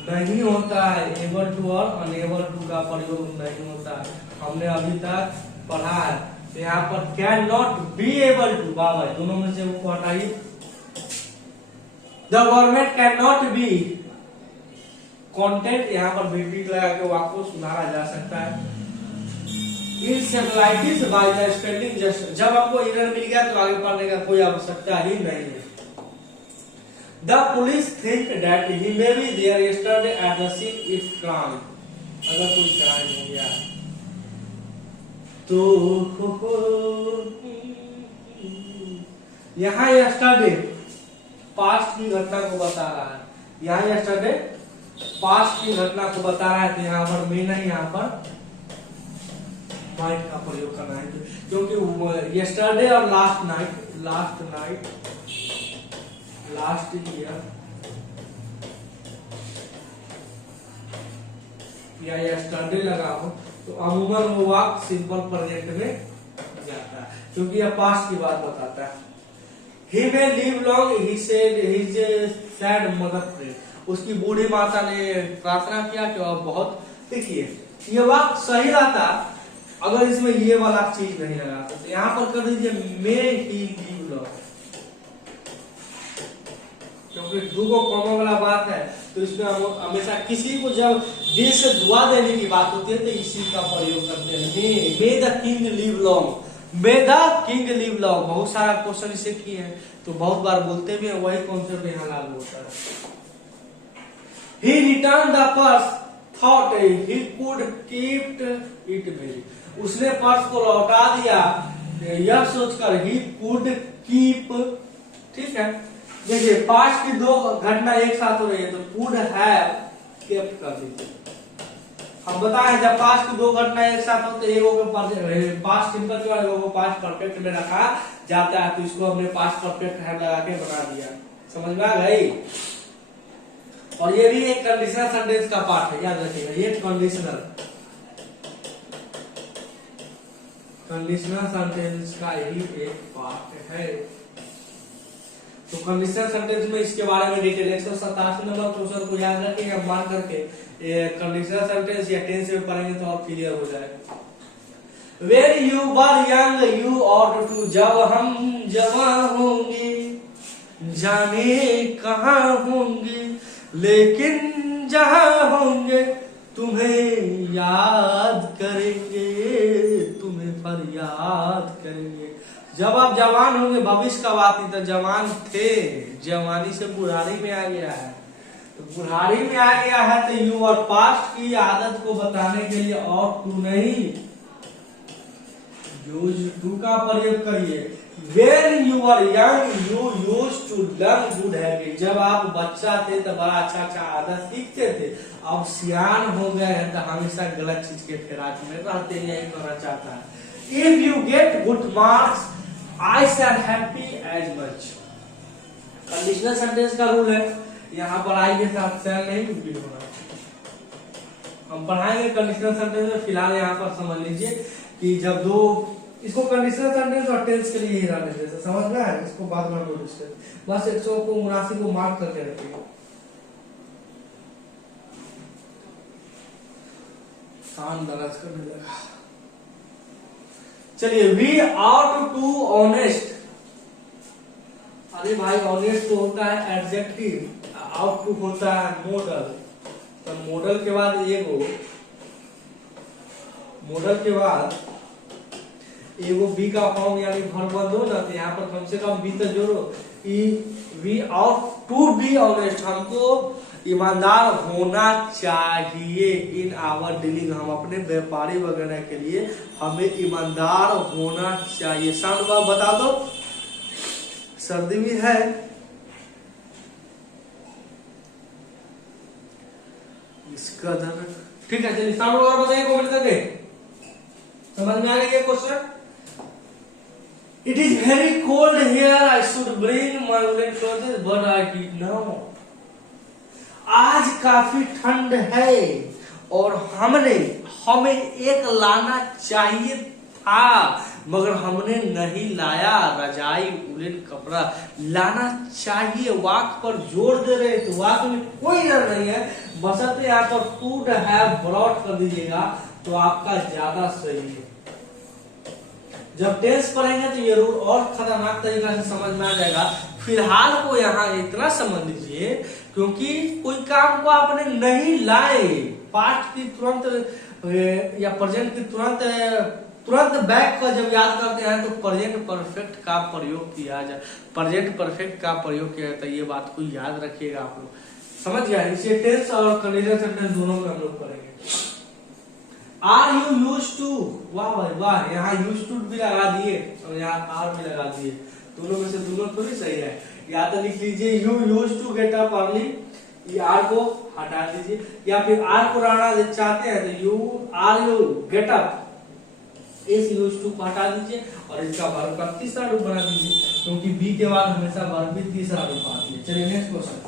नहीं होता है, एबल टू और अनेबल टू का प्रयोग नहीं होता है, हमने अभी तक पढ़ा है। तो यहाँ पर can not be able to, वाह भाई, दोनों में से वो हटाइए। The government can not be content, यहाँ पर भी लगा के वाक्य को सुधारा जा सकता है। इनसेफ्लाइटिस बाय द स्पेलिंग जस्ट, जब आपको एरर मिल गया तो आगे पढ़ने का कोई आवश्यकता ही नहीं है। The police think that he may be there yesterday at the scene if crime, अगर कोई क्राइम हो गया तो यहाँ yesterday पास्ट की घटना को बता रहा है, यहाँ yesterday पास्ट की घटना को बता रहा है, तो यहाँ पर मैं नहीं, यहाँ पर माइट का प्रयोग करना है क्योंकि yesterday और लास्ट ईयर या यस्टरडे लगा हो तो अमूमन वो वाक्य सिंपल प्रेजेंट में जाता है क्योंकि यह पास्ट की बात बताता है। He may live long, he said his sad mother prayed, उसकी बूढ़ी माता ने प्रार्थना किया कि वह बहुत, देखिए ये वाक्य सही रहता अगर इसमें ये वाला चीज नहीं लगा, तो यहाँ पर कर दीजिए may he live long, क्योंकि दो कॉमा वाला बात है तो इसमें हम हमेशा किसी को जब दिल से दुआ देने की बात होती है तो इसी का प्रयोग करते हैं। मे the king live long, may the king live long, बहुत सारा क्वेश्चन इसे किए हैं तो बहुत बार बोलते भी हैं, वही कॉन्सेप्ट यहाँ लागू होता है। He returned the purse, thought he could keep it very, उसने पर्स को लौटा दिया यह सोचकर he could keep, ठीक है। देखिए पास्ट की दो घटना एक साथ हो रही है तो कुड हैव केप्ट कर दीजिए। हम बताएं जब पास्ट की दो घटना एक साथ होते हैं, पास्ट सिंपल के बाद को पास्ट परफेक्ट में रखा जाता है तो इसको हमने पास्ट परफेक्ट हैव लगा के बना दिया, समझ में आ गई। और ये भी एक कंडीशनल सेंटेंस का पार्ट है, याद रखिएगा, ये कंडीशनल सेंटेंस का ही एक पार्ट है। तो कंडीशनल सेंटेंस में इसके बारे में डिटेल 187 नंबर क्वेश्चन को याद रखिएगा, मान करके कंडीशनल सेंटेंस या टेंस में पढ़ेंगे तो और क्लियर हो जाएगा। When you were young you ought to, जब हम जवान होंगे जाने कहाँ होंगे लेकिन जहाँ होंगे तुम्हें याद करेंगे, तुम्हें फरियाद करेंगे। जब आप जवान होंगे, भविष्य का बात नहीं था, जवान थे, जवानी से बुढ़ारी में आ गया है, तो बुढ़ारी में आ गया है तो यू और पास्ट की आदत को बताने के लिए और टू नहीं यूज टू का प्रयोग करिए। When you were young you used to learn good habits, जब आप बच्चा थे तो बड़ा अच्छा अच्छा आदत सीखते थे, अब सियान हो गए हैं तो हमेशा गलत चीज के फिराक में रहते हैं, यही करना चाहता है। If you get good marks I shall happy as much, conditional sentence का रूल है, यहाँ पर आई के साथ शैल नहीं भी होना। हम पढ़ाएंगे कंडीशनल सेंटेंस में, फिलहाल यहाँ पर समझ लीजिए कि जब दो, इसको कंडीशनल सेंटेंस और टेंस के लिए ही रहने जैसे समझ में है, इसको बाद में बस 179 को मार्क करके रखिएगा। कान दर्द करने लगा। चलिए वी आउट टू ऑनेस्ट, अरे भाई ऑनेस्ट तो होता है एडजेक्टिव, आउट टू होता है मॉडल, तो मॉडल एगो बी का फॉर्म यानी भरबंद हो ना, तो यहाँ पर कम से कम बी तो जोड़ो। We ought to be honest, हमको ईमानदार होना चाहिए इन आवर डीलिंग, हम अपने व्यापारी वगैरह के लिए हमें ईमानदार होना चाहिए। साउंड बार बता दो, सर्दी भी है। इसका ठीक है, चलिए साउंड बार बताइए कमेंट करके। समझ में आ गया ये question? It is very cold here, I should bring my woollen clothes but I did not. आज काफी ठंड है और हमें एक लाना चाहिए था मगर हमने नहीं लाया। रजाई उलेन कपड़ा लाना चाहिए, वाक पर जोर दे रहे, तो वाक में कोई डर नहीं है, बशर्ते यहाँ पर फूड है ब्रॉड कर दीजिएगा तो आपका ज्यादा सही है। जब टेंस पढ़ेंगे तो ये रूल और खतरनाक तरीका से समझ में आ जाएगा। फिलहाल को यहाँ इतना समझ लीजिए क्योंकि कोई काम को आपने नहीं लाए, पास्ट की तुरंत या प्रेजेंट की तुरंत बैक का जब याद करते हैं तो प्रेजेंट परफेक्ट का प्रयोग किया जाए, प्रेजेंट परफेक्ट का प्रयोग किया जाता है। ये बात को याद रखिएगा आप लोग, समझ गया? इसे टेंस और कंडीशनल सेंटेंस दोनों में हम लोग पढ़ेंगे। आर यू यूज टू, वाह भाई वाह, यहाँ यूज टू भी लगा दिए और यहाँ आर भी लगा दिए, दोनों में से दोनों थोड़ी सही है। या तो लिख लीजिए you use to get up early, ये आर को हटा दीजिए, या फिर आर को रहना चाहते हैं तो यू गेट अप, इस यूज टू को हटा दीजिए और इसका वर्ब का तीसरा रूप बना दीजिए क्योंकि बी के बाद हमेशा वर्ब भी तीसरा रूप आती है। चलिए next question.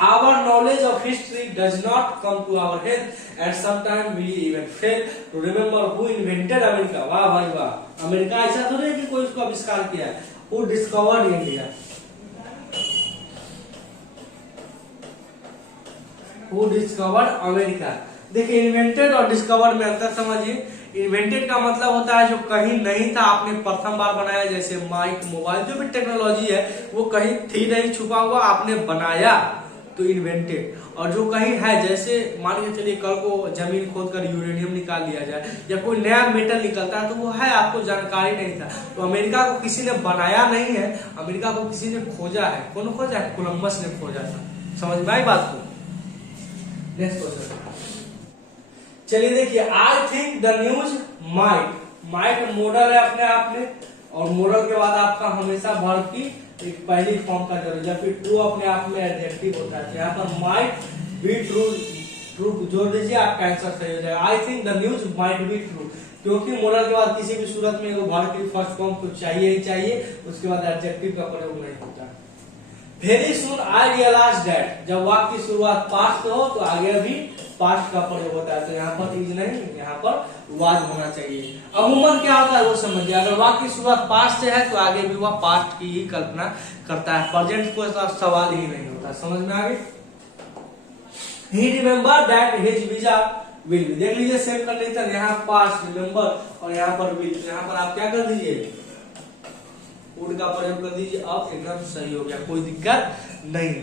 Our knowledge of history does not come to our head and sometimes we even fail to remember who invented America। वाह भाई वाह, अमेरिका ऐसा तो नहीं कि कोई उसको आविष्कार किया है। Who discovered India? Who discovered America? देखिए इन्वेंटेड और डिस्कवर्ड में अंतर समझिए। इन्वेंटेड का मतलब होता है जो कहीं नहीं था आपने प्रथम बार बनाया, जैसे माइक, मोबाइल, जो भी टेक्नोलॉजी है वो कहीं थी नहीं, छुपा हुआ, आपने बनाया तो इन्वेंटेड। और जो कहीं है, जैसे मान के चलिए कल को जमीन खोद कर यूरेनियम निकाल लिया जाए या कोई नया मेटल निकलता है तो वो है, आपको जानकारी नहीं था। तो अमेरिका को किसी ने बनाया नहीं है, अमेरिका को किसी ने खोजा है। कौन खोजा है? कोलंबस ने खोजा था। समझ में आई बात को? नेक्स्ट क्वेश्चन चलिए देखिए। I think the news might model है अपने आप में, और मॉडल के बाद आपका हमेशा वर्ब की एक पहली फॉर्म का जरूर, या फिर ट्रू अपने आप में एडजेक्टिव होता है। यहाँ पर माइट बी ट्रू जोड़ दीजिए, आपका आंसर सही हो जाएगा। I think the news might be true, क्योंकि मॉडल के बाद किसी भी सूरत में वर्ब की फर्स्ट फॉर्म तो चाहिए ही चाहिए, उसके बाद एडजेक्टिव का प्रयोग नहीं होता। Very soon I realize that, जब वाक्य की शुरुआत पास्ट हो तो आगे भी पास्ट का प्रयोग होता है, तो यहाँ पर इज नहीं, यहाँ पर वाज होना चाहिए। अमूमन क्या होता है वो समझिए, अगर वाक्य की शुरुआत पास्ट से है तो आगे भी वह पास्ट की ही कल्पना करता है, प्रेजेंट को सवाल ही नहीं होता। समझ में आ गई? He remember that his visa will be, देख लीजिए सेम कंडीशन, यहाँ पास्ट रिमेम्बर और यहाँ पर विल, यहाँ पर आप क्या कर दीजिए, वुड का प्रयोग कर दीजिए। अब एकदम सही हो गया, कोई दिक्कत नहीं।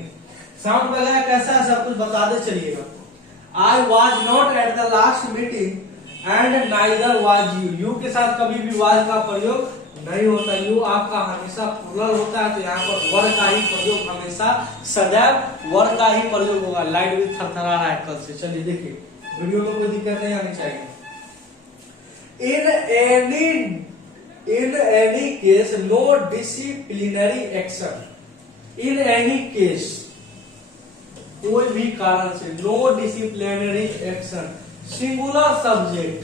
साउंड वगैरह कैसा है सब कुछ बता दे चलिएगा। I was not at the last meeting and neither was you। You के साथ कभी भी was का प्रयोग नहीं होता, यू आपका हमेशा प्लुरल होता है, तो यहाँ पर वर का ही प्रयोग हमेशा, सदैव वर का ही प्रयोग होगा। लाइट भी थरथरा रहा है कल से, चलिए देखिए वीडियो में कोई दिक्कत नहीं आनी चाहिए। In any case no disciplinary action, in any case कोई भी कारण से, no disciplinary action, singular subject,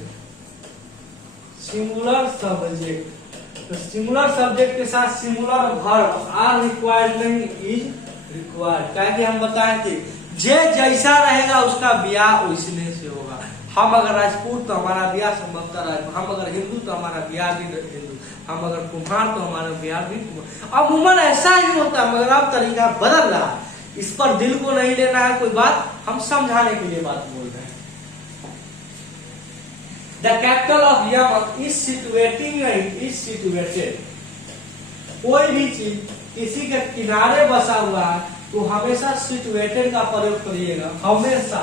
तो सिंगुलर सब्जेक्ट के साथ सिंगुलर वर्ब आर रिक्वायर्ड नहीं, इज रिक्वायर्ड। क्या कि हम बताए थे जे जैसा रहेगा उसका ब्याह वैसने से होगा। हम अगर राजपूत तो हमारा ब्याह संभवतः राजपूत, हम अगर हिंदू तो हमारा ब्याह भी हिंदू, हम अगर कुम्हार तो हमारा ब्याह भी कुम्हार। अमूमन ऐसा ही होता है मगर अब तरीका बदल रहा है, इस पर दिल को नहीं लेना है कोई बात, हम समझाने के लिए बात बोल रहे हैं। The capital of Yemen is situated, कोई भी चीज किसी के किनारे बसा हुआ है तो हमेशा सिचुएटेड का प्रयोग करिएगा, हमेशा।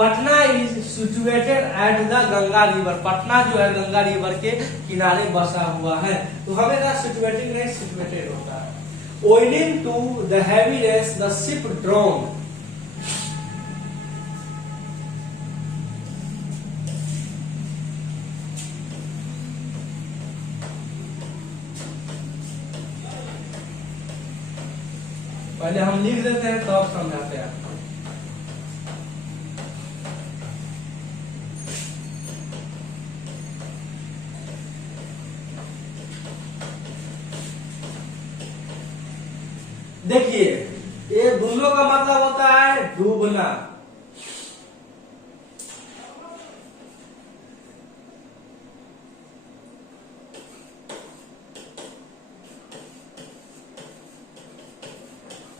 Patna is situated at the Ganga river. Patna जो है गंगा रिवर के किनारे बसा हुआ है। तो हमें सिचुएटेड नहीं सिचुएटेड होता है। Owing to the heavy rains, the ship drowned. पहले हम लिख देते हैं तब समझाते हैं आपको। देखिए ये दोनों का मतलब होता है डूबना।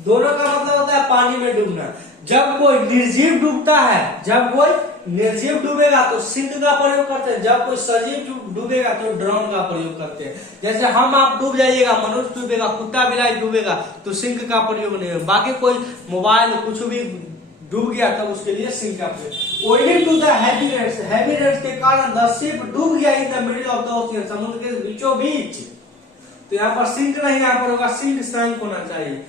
दोनों का मतलब होता है पानी में डूबना। जब कोई निर्जीव डूबता है, जब कोई निर्जीव डूबेगा तो सिंक का प्रयोग करते हैं, जब कोई सजीव डूबेगा तो ड्रोन का प्रयोग करते हैं। जैसे हम आप डूब जाइएगा, मनुष्य डूबेगा, कुत्ता बिलाई डूबेगा तो सिंक का प्रयोग नहीं है। बाकी कोई मोबाइल कुछ भी डूब गया तो उसके लिए सिंक का प्रयोग। Oiling to the heavy rains के कारण द शिप डूब गया in the middle of the ocean, समुद्र के बीचों बीच। तो यहाँ पर सिंक नहीं, यहाँ पर होगा सिंक सैंक होना चाहिए।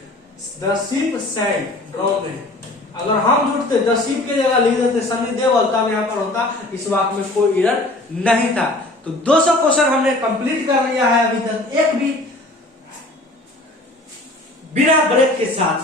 The ship sank drone. अगर हम जुटते द शिप की जगह लिख देते सनी देओल, तब यहाँ पर होता इस वाक्य में कोई एरर नहीं था। तो 200 क्वेश्चन हमने कंप्लीट कर लिया है अभी तक, एक भी बिना ब्रेक के साथ।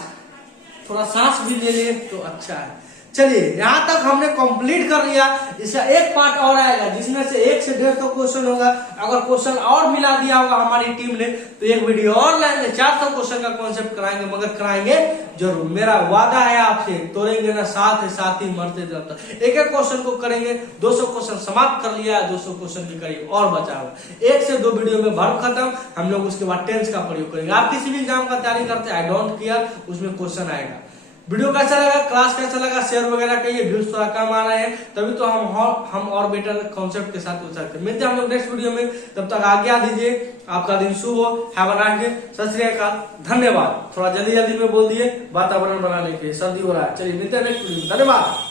थोड़ा सांस भी ले ले तो अच्छा है। चलिए यहाँ तक हमने कंप्लीट कर लिया। इसका एक पार्ट और आएगा जिसमें से 1 से 150 क्वेश्चन होगा। अगर क्वेश्चन और मिला दिया होगा हमारी टीम ने तो एक वीडियो और लाएंगे, 400 क्वेश्चन का कॉन्सेप्ट कराएंगे, मगर कराएंगे जरूर। मेरा वादा है आपसे, तोड़ेंगे ना साथ है साथ ही मरते जब तक। एक एक क्वेश्चन को करेंगे। 200 क्वेश्चन समाप्त कर लिया, 200 क्वेश्चन के करीब और बचा हुआ। 1 से 2 वीडियो में भर खत्म। हम लोग उसके बाद टेंस का प्रयोग करेंगे। आप किसी भी एग्जाम का तैयारी करते हैं, आई डोंट केयर, उसमें क्वेश्चन आएगा। वीडियो कैसा लगा, क्लास कैसा लगा, शेयर वगैरह करिए। व्यूज थोड़ा कम आ रहे हैं, तभी तो हम और बेटर कॉन्सेप्ट के साथ उतरते हैं। मिलते हैं हम लोग नेक्स्ट वीडियो में। तब तक आज्ञा दीजिए। आपका दिन शुभ हो। Have a nice day. सत श्री अकाल। धन्यवाद। थोड़ा जल्दी में बोल दिए वातावरण बनाने के लिए, सर्दी हो रहा है। चलिए मिलते हैं नेक्स्ट वीडियो में। धन्यवाद।